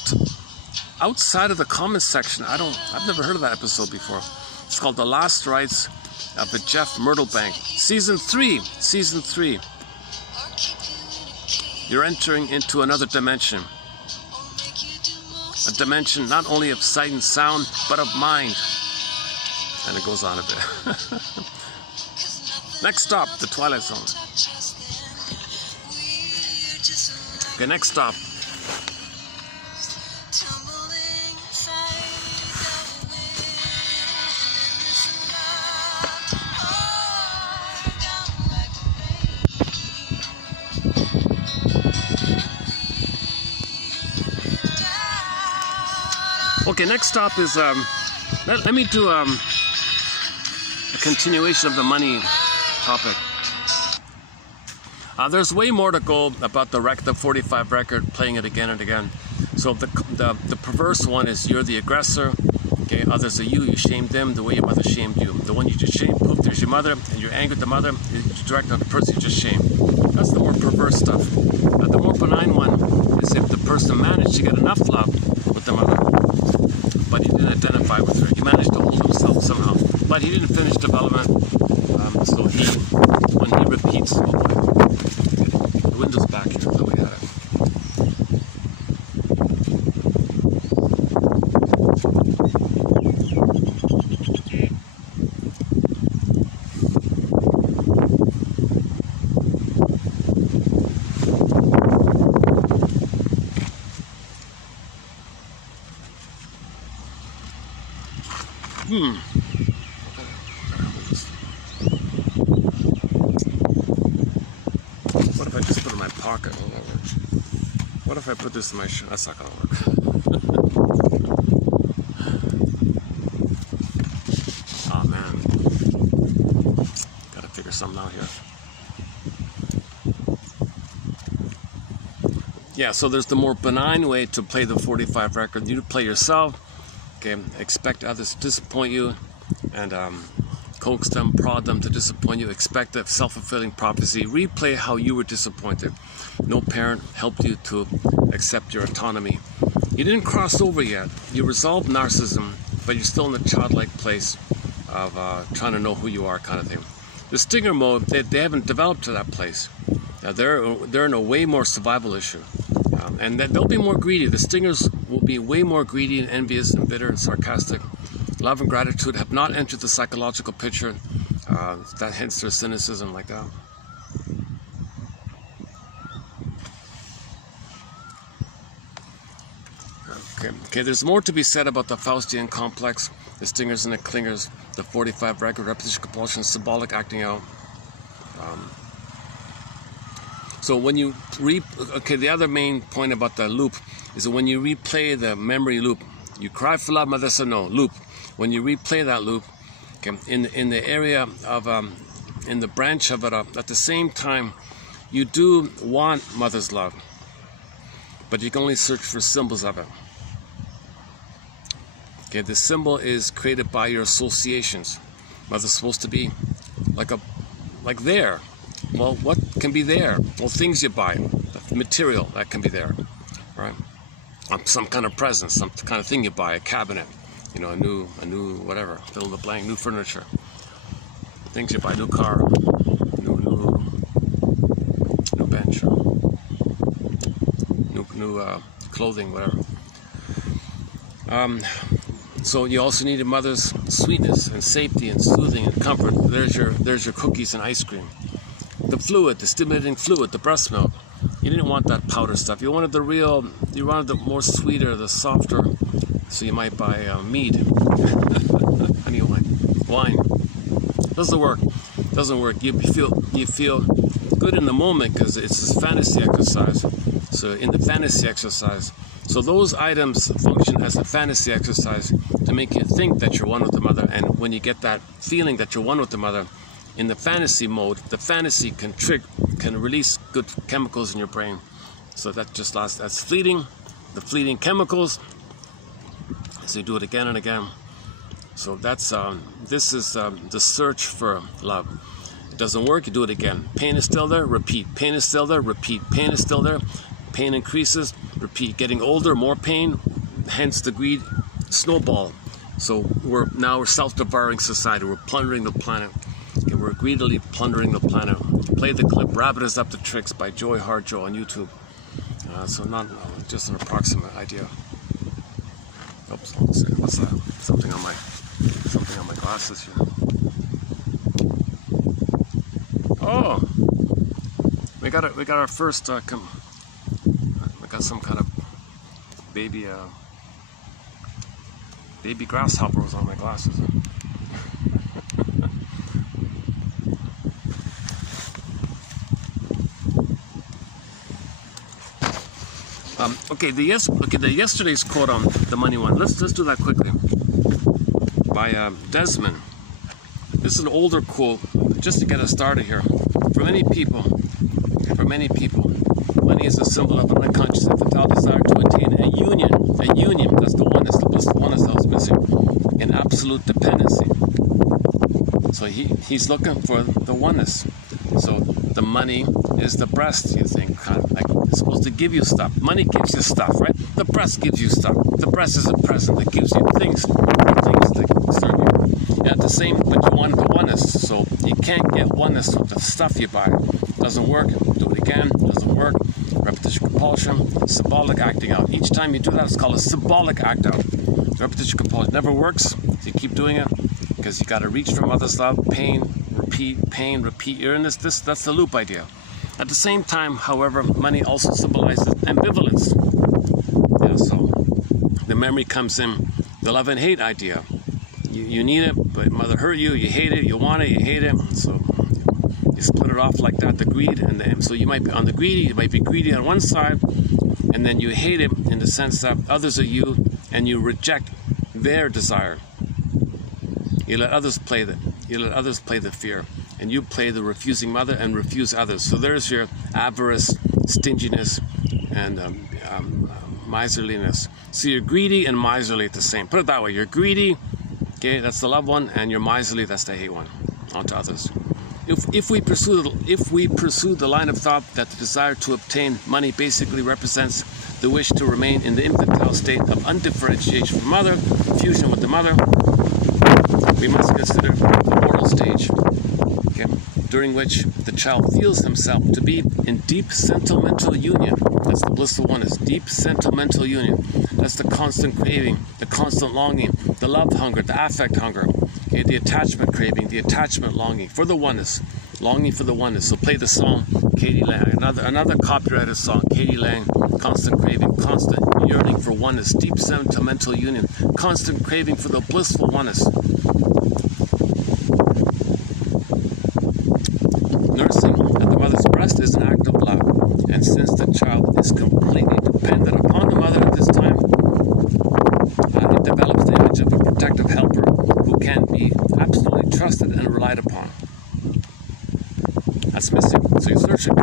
outside of the comments section. I've never heard of that episode before. It's called The Last Rites of the Jeff Myrtlebank. Season 3. You're entering into another dimension. A dimension not only of sight and sound, but of mind. And it goes on a bit. Next stop, the Twilight Zone. Okay, next stop. Okay, next stop is, let me do a continuation of the money topic. There's way more to go about the 45 record, playing it again and again. So the perverse one is you're the aggressor. Okay, others are you shamed them the way your mother shamed you. The one you just shamed, poof, there's your mother, and you're angry at the mother, you direct on the person you just shamed. That's the more perverse stuff. The more benign one is if the person managed to get enough love with the mother, but he didn't identify with her. He managed to hold himself somehow, but he didn't finish development. So when he repeats, the window's back here, so we had it. What if I just put it in my pocket? What if I put this in my shirt? That's not gonna work. Oh man. Gotta figure something out here. Yeah, so there's the more benign way to play the 45 record. You play yourself. Okay, expect others to disappoint you, and coax them, prod them to disappoint you. Expect a self-fulfilling prophecy. Replay how you were disappointed. No parent helped you to accept your autonomy. You didn't cross over yet. You resolved narcissism, but you're still in the childlike place of trying to know who you are, kind of thing. The stinger mode, they haven't developed to that place. They're in a way more survival issue. And they'll be more greedy. The stingers will be way more greedy and envious and bitter and sarcastic. Love and gratitude have not entered the psychological picture. That hence their cynicism like that. Okay, there's more to be said about the Faustian complex, the stingers and the clingers, the 45 record, repetition, compulsion, symbolic acting out. So when you the other main point about the loop is that when you replay the memory loop, you cry for love, mother said no, loop. When you replay that loop, okay, in the area of, in the branch of it, at the same time, you do want mother's love, but you can only search for symbols of it. Okay, the symbol is created by your associations. Mother's supposed to be like there. Well, what can be there? Well, things you buy, material that can be there, right? Some kind of present, some kind of thing you buy, a cabinet, you know, a new whatever, fill in the blank, new furniture. things you buy, new car, new bench, new clothing, whatever. So you also need a mother's sweetness and safety and soothing and comfort. There's your cookies and ice cream. The fluid, the stimulating fluid, the breast milk. You didn't want that powder stuff. You wanted the more sweeter, the softer. So you might buy mead, honey wine. Doesn't work. You feel good in the moment because it's this fantasy exercise. So in the fantasy exercise, so those items function as a fantasy exercise to make you think that you're one with the mother. And when you get that feeling that you're one with the mother, in the fantasy mode, the fantasy can release good chemicals in your brain. So that's fleeting, the fleeting chemicals. So you do it again and again. So this is the search for love. It doesn't work, you do it again. Pain is still there, repeat. Pain is still there, repeat. Pain is still there. Pain increases, repeat. Getting older, more pain, hence the greed snowball. So we're self-devouring society. We're plundering the planet. Okay, we're greedily plundering the planet. Play the clip, Rabbit is Up to Tricks by Joey Harjo on YouTube. So not just an approximate idea. Oops, what's that? Something on my glasses here. Oh, we got our first. We got some kind of baby grasshoppers on my glasses. Okay, the yesterday's quote on the money one. Let's do that quickly. By Desmond. This is an older quote, just to get us started here. For many people, money is a symbol of an unconscious and vital desire to attain a union. That's the oneness, the blissful oneness that was missing. An absolute dependency. So he's looking for the oneness. So the money is the breast, you think, kind of like it's supposed to give you stuff. Money gives you stuff, right? The breast gives you stuff. The breast is a present that gives you things that serve you. At the same, but you want the oneness. So you can't get oneness with the stuff you buy. Doesn't work. Do it again. Doesn't work. Repetition compulsion. Symbolic acting out. Each time you do that, it's called a symbolic act out. Repetition compulsion never works. So you keep doing it because you got to reach for mother's love. Pain, repeat. You're in this. That's the loop idea. At the same time, however, money also symbolizes ambivalence. Yeah, so the memory comes in, the love and hate idea. You need it, but mother hurt you. You hate it. You want it. You hate it. So you split it off like that. The greed, so you might be on the greedy. You might be greedy on one side, and then you hate it in the sense that others are you, and you reject their desire. You let others play the fear, and you play the refusing mother and refuse others. So there's your avarice, stinginess, and miserliness. So you're greedy and miserly at the same. Put it that way. You're greedy. Okay, that's the love one, and you're miserly. That's the hate one. On to others. If we pursue the line of thought that the desire to obtain money basically represents the wish to remain in the infantile state of undifferentiation from mother, fusion with the mother, we must consider the oral stage, okay, during which the child feels himself to be in deep sentimental union. That's the blissful oneness. Deep sentimental union. That's the constant craving, the constant longing, the love hunger, the affect hunger, okay, the attachment craving, the attachment longing for the oneness, longing for the oneness. So play the song, Katie Lang, another copyrighted song, Katie Lang, constant craving, constant yearning for oneness, deep sentimental union, constant craving for the blissful oneness. Nursing at the mother's breast is an act of love, and since the child is completely dependent upon the mother at this time, it develops the image of a protective helper who can be absolutely trusted and relied upon. That's missing, so you search it.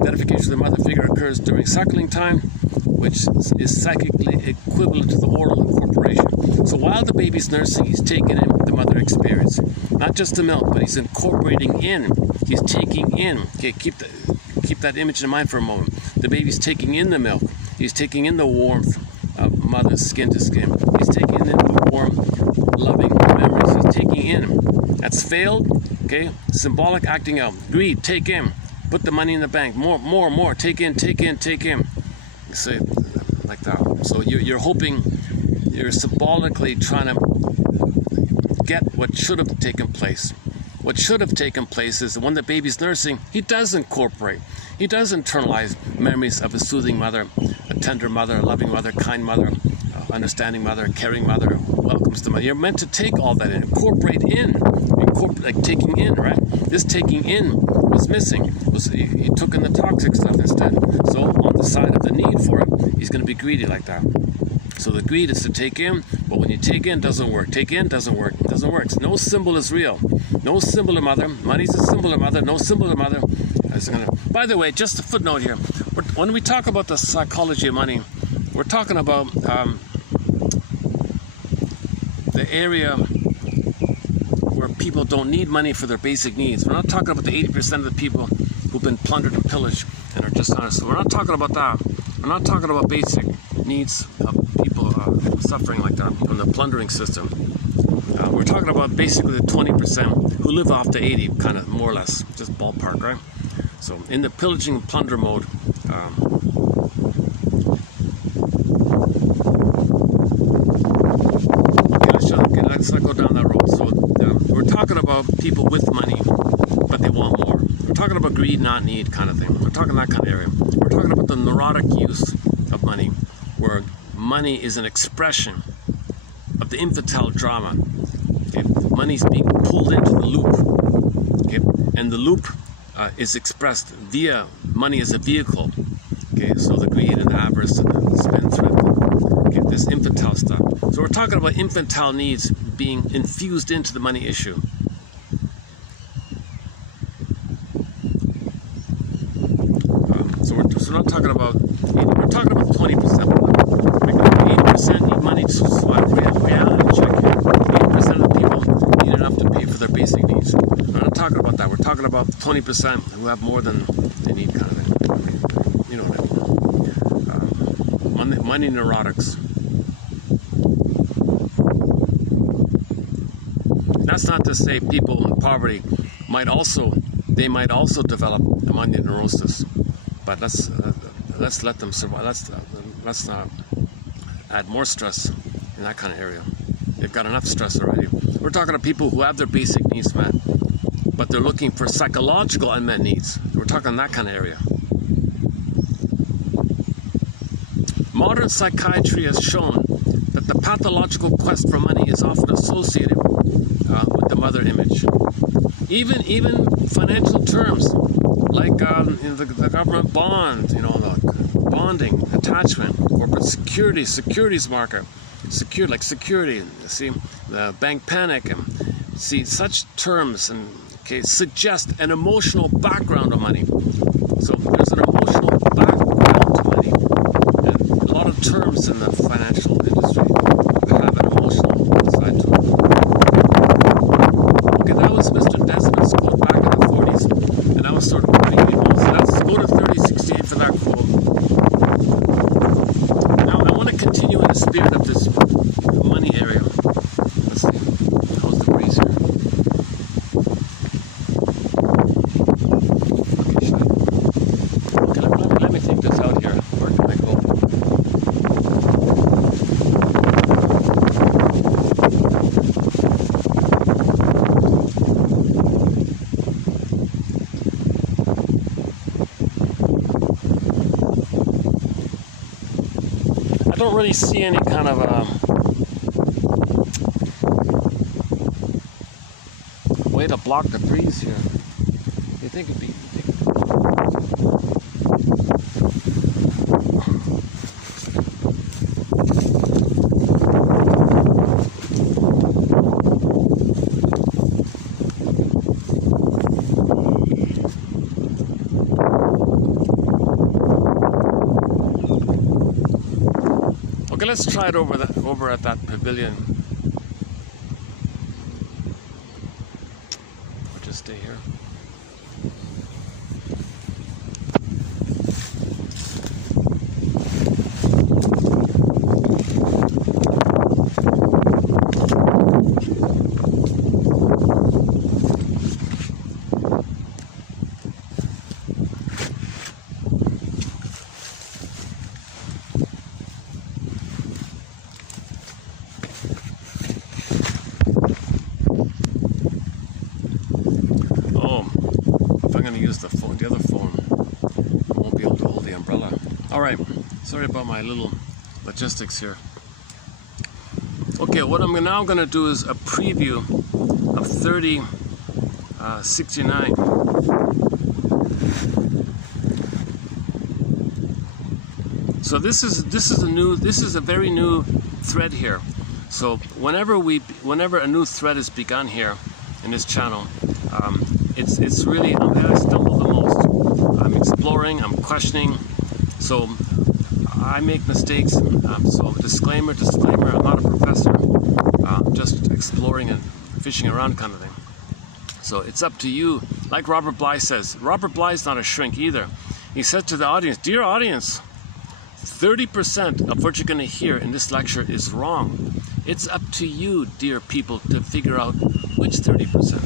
Identification with the mother figure occurs during suckling time, which is psychically equivalent to the oral incorporation. So while the baby's nursing, he's taking in the mother experience. Not just the milk, but he's incorporating in. He's taking in. Okay, keep that image in mind for a moment. The baby's taking in the milk. He's taking in the warmth of mother's skin to skin. He's taking in the warm, loving memories. He's taking in. That's failed. Okay, symbolic acting out. Greed, take in, put the money in the bank, more, take in. You say like that. So you're hoping, you're symbolically trying to get what should have taken place. What should have taken place is that when the baby's nursing, he does incorporate, he does internalize memories of a soothing mother, a tender mother, a loving mother, kind mother, understanding mother, caring mother, welcomes the mother. You're meant to take all that in, incorporate, like taking in, right? This taking in was missing. He took in the toxic stuff instead. So on the side of the need for it, he's going to be greedy like that. So the greed is to take in, but when you take in, doesn't work. Take in, doesn't work. No symbol is real. No symbol of mother. Money's a symbol of mother. No symbol of mother. By the way, just a footnote here. When we talk about the psychology of money, we're talking about the area where people don't need money for their basic needs. We're not talking about the 80% of the people who've been plundered and pillaged and are dishonest. We're not talking about that. We're not talking about basic needs of people suffering like that from the plundering system. We're talking about basically the 20% who live off the 80, kind of more or less, just ballpark, right? So in the pillaging and plunder mode, let's not go down that road. So we're talking about people with money, but they want more. We're talking about greed, not need kind of thing. We're talking that kind of area. We're talking about the neurotic use of money, where money is an expression of the infantile drama. Okay? Money's being pulled into the loop, okay? And the loop is expressed via money as a vehicle. Okay, so the greed and the avarice and the spendthrift, okay, this infantile stuff. So we're talking about infantile needs being infused into the money issue. So we're not talking about 80, we're talking about 20%. 80% need money to survive. Reality check here. 80% of the people need enough to pay for their basic needs. We're not talking about that. We're talking about 20% who have more than they need, kind of thing. I mean, you know what I mean. Money neurotics. That's not to say people in poverty might also develop a money neurosis, but let's let them survive. Let's not add more stress in that kind of area. They've got enough stress already. We're talking to people who have their basic needs met, but they're looking for psychological unmet needs. We're talking that kind of area. Modern psychiatry has shown that the pathological quest for money is often associated with the mother image. Even financial terms like the government bond, the bonding, attachment, corporate security, securities market, security. See, the bank panic, and see such terms and suggest an emotional background of money. So there's an emotional background to money, and a lot of terms in the financial industry have an emotional side to it. Okay, that was Mr. Desmond's quote back in the 40s, and I was sort of putting it on. So let's go to 3068 for that quote. Now I want to continue in the spirit of this money area. Let's see. How's the breeze here? Okay, let me take this out here. Where can I go? I don't really see any kind of way to block the breeze here. You think it'd be? Okay, let's try it over at that pavilion. Or just stay here. Oh, if I'm going to use the phone, the other phone, I won't be able to hold the umbrella. All right, sorry about my little logistics here. Okay, what I'm now going to do is a preview of 3069. So this is a very new thread here. So whenever a new thread is begun here in this channel, it's really I stumble the most. I'm exploring, I'm questioning, so I make mistakes. So disclaimer, I'm not a professor. I'm just exploring and fishing around kind of thing. So it's up to you. Like Robert Bly says, Robert Bly's not a shrink either. He said to the audience, "Dear audience, 30% of what you're going to hear in this lecture is wrong. It's up to you, dear people, to figure out which 30%.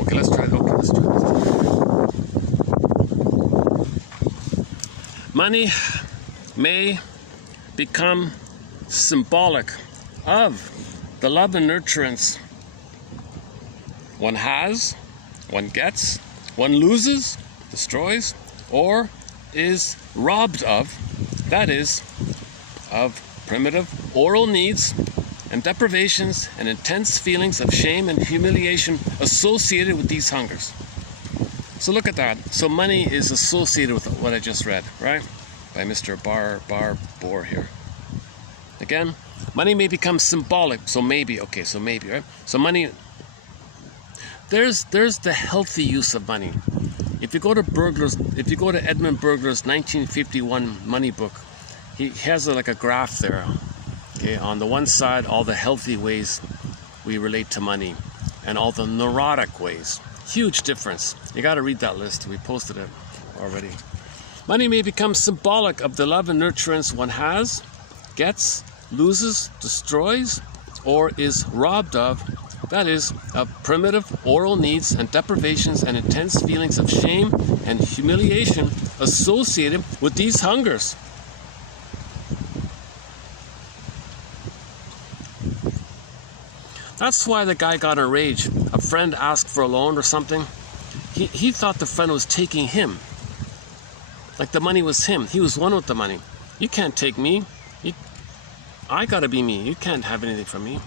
Okay, let's try this. Money may become symbolic of the love and nurturance one has, one gets, one loses, destroys, or is robbed of, that is, of primitive oral needs and deprivations and intense feelings of shame and humiliation associated with these hungers." So look at that. So money is associated with what I just read, right? By Mr. Barbour here. Again, money may become symbolic. So maybe, okay, so maybe, right? So money, there's the healthy use of money. If you go to Edmund Burglar's 1951 money book, he has like a graph there. Okay, on the one side, all the healthy ways we relate to money, and all the neurotic ways. Huge difference. You got to read that list. We posted it already. Money may become symbolic of the love and nurturance one has, gets, loses, destroys, or is robbed of, that is, of primitive oral needs and deprivations and intense feelings of shame and humiliation associated with these hungers. That's why the guy got enraged. A friend asked for a loan or something. He thought the friend was taking him. Like the money was him. He was one with the money. You can't take me. I gotta be me. You can't have anything from me.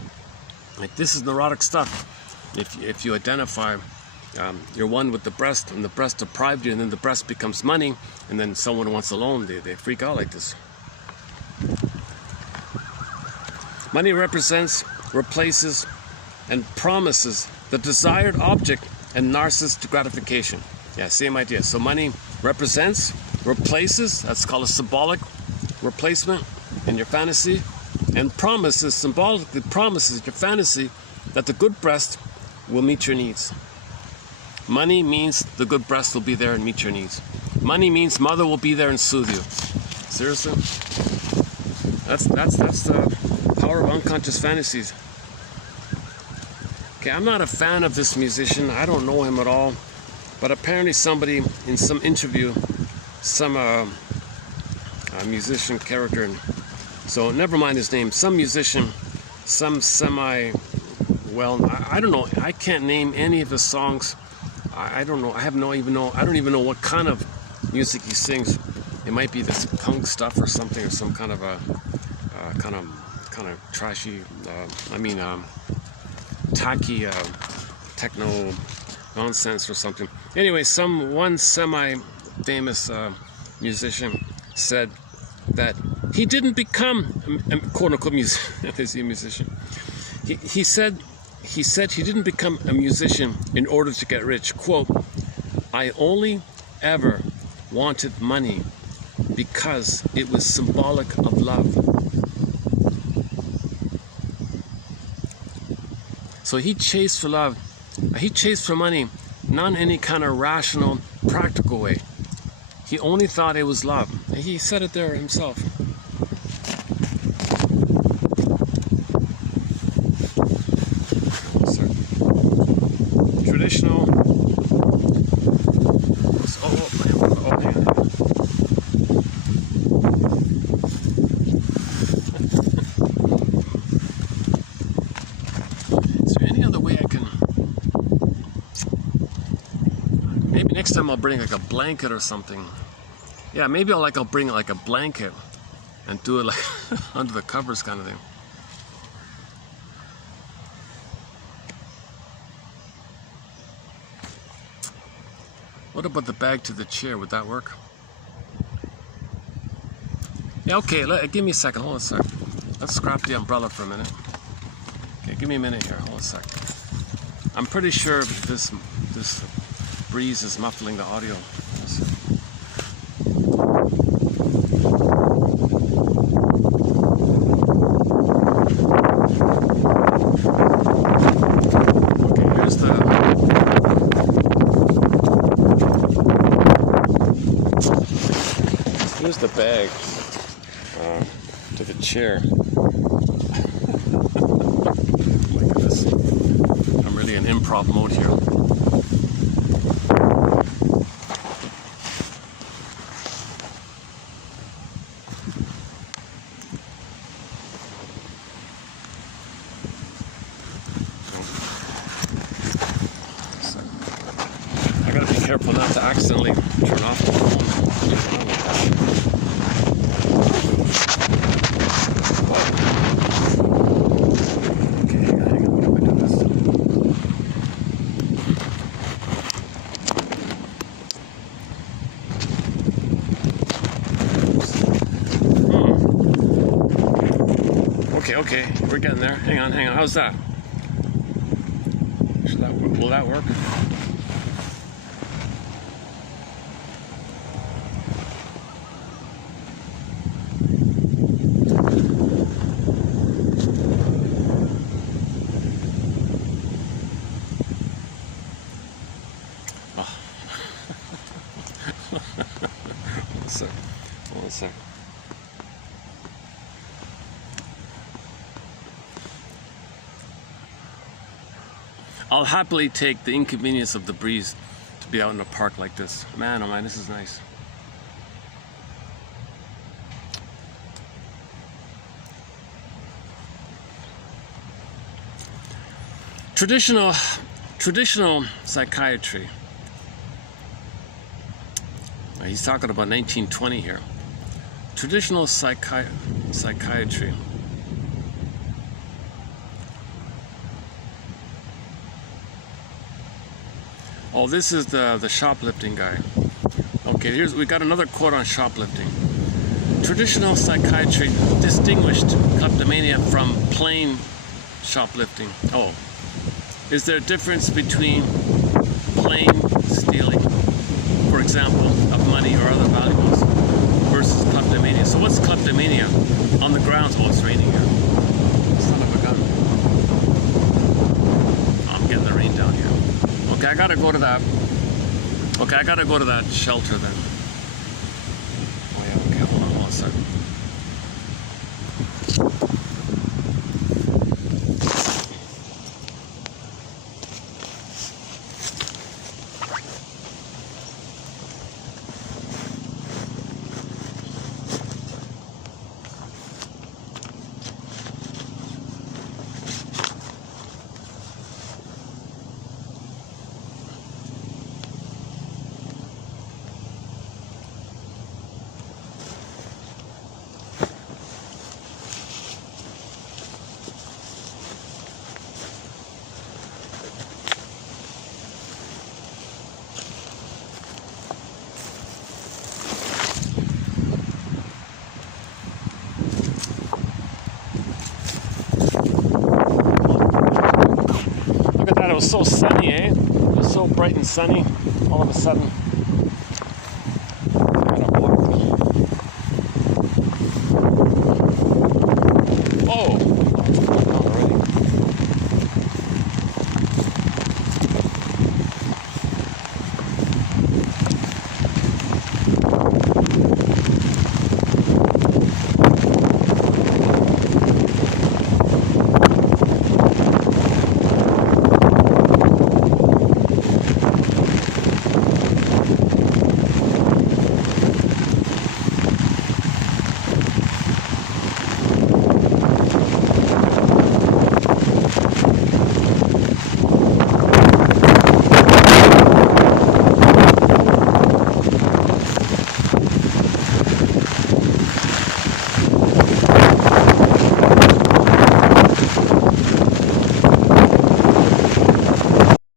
Like, this is neurotic stuff. If you identify you're one with the breast, and the breast deprived you, and then the breast becomes money, and then someone wants a loan, they freak out like this. Money represents, replaces, and promises the desired object and narcissistic gratification. Yeah, same idea. So money represents, replaces, that's called a symbolic replacement in your fantasy, and promises, symbolically promises your fantasy that the good breast will meet your needs. Money means the good breast will be there and meet your needs. Money means mother will be there and soothe you. Seriously? That's the power of unconscious fantasies. Okay, I'm not a fan of this musician. I don't know him at all. But apparently somebody in some interview, some musician character, so never mind his name, some musician, some I don't know, I can't name any of his songs. I don't know, I don't even know what kind of music he sings. It might be this punk stuff or something, or some kind of a kind of trashy, tacky techno nonsense or something. Anyway, one semi-famous musician said that he didn't become a quote-unquote musician. He said he didn't become a musician in order to get rich. Quote, "I only ever wanted money because it was symbolic of love." So he chased for love. He chased for money, not in any kind of rational, practical way. He only thought it was love. He said it there himself. time I'll bring like a blanket or something. Yeah, maybe I'll bring like a blanket and do it like under the covers kind of thing. What about the bag to the chair? Would that work? Yeah, okay, give me a second. Hold on a sec. Let's scrap the umbrella for a minute. Okay, give me a minute here. Hold on a sec. I'm pretty sure this breeze is muffling the audio. Okay, here's the bag to the chair. Look at this. I'm really in improv mode here. I gotta be careful not to accidentally turn off the phone. Okay, hang on, what do I do this? Okay, we're getting there. Hang on. How's that? Will that work? Hold on a sec. I'll happily take the inconvenience of the breeze to be out in a park like this. Man, oh man, this is nice. Traditional psychiatry. He's talking about 1920 here. Traditional psychiatry. Oh, this is the shoplifting guy. Okay, we got another quote on shoplifting. Traditional psychiatry distinguished kleptomania from plain shoplifting. Oh, is there a difference between plain stealing, for example, of money or other valuables, versus kleptomania? So what's kleptomania? On the grounds, oh, it's raining here. Son of a gun. I'm getting the rain down here. Okay, I gotta go to that. Okay, I gotta go to that shelter then. Oh yeah, okay, hold on a second. It was so sunny, eh? It was so bright and sunny all of a sudden.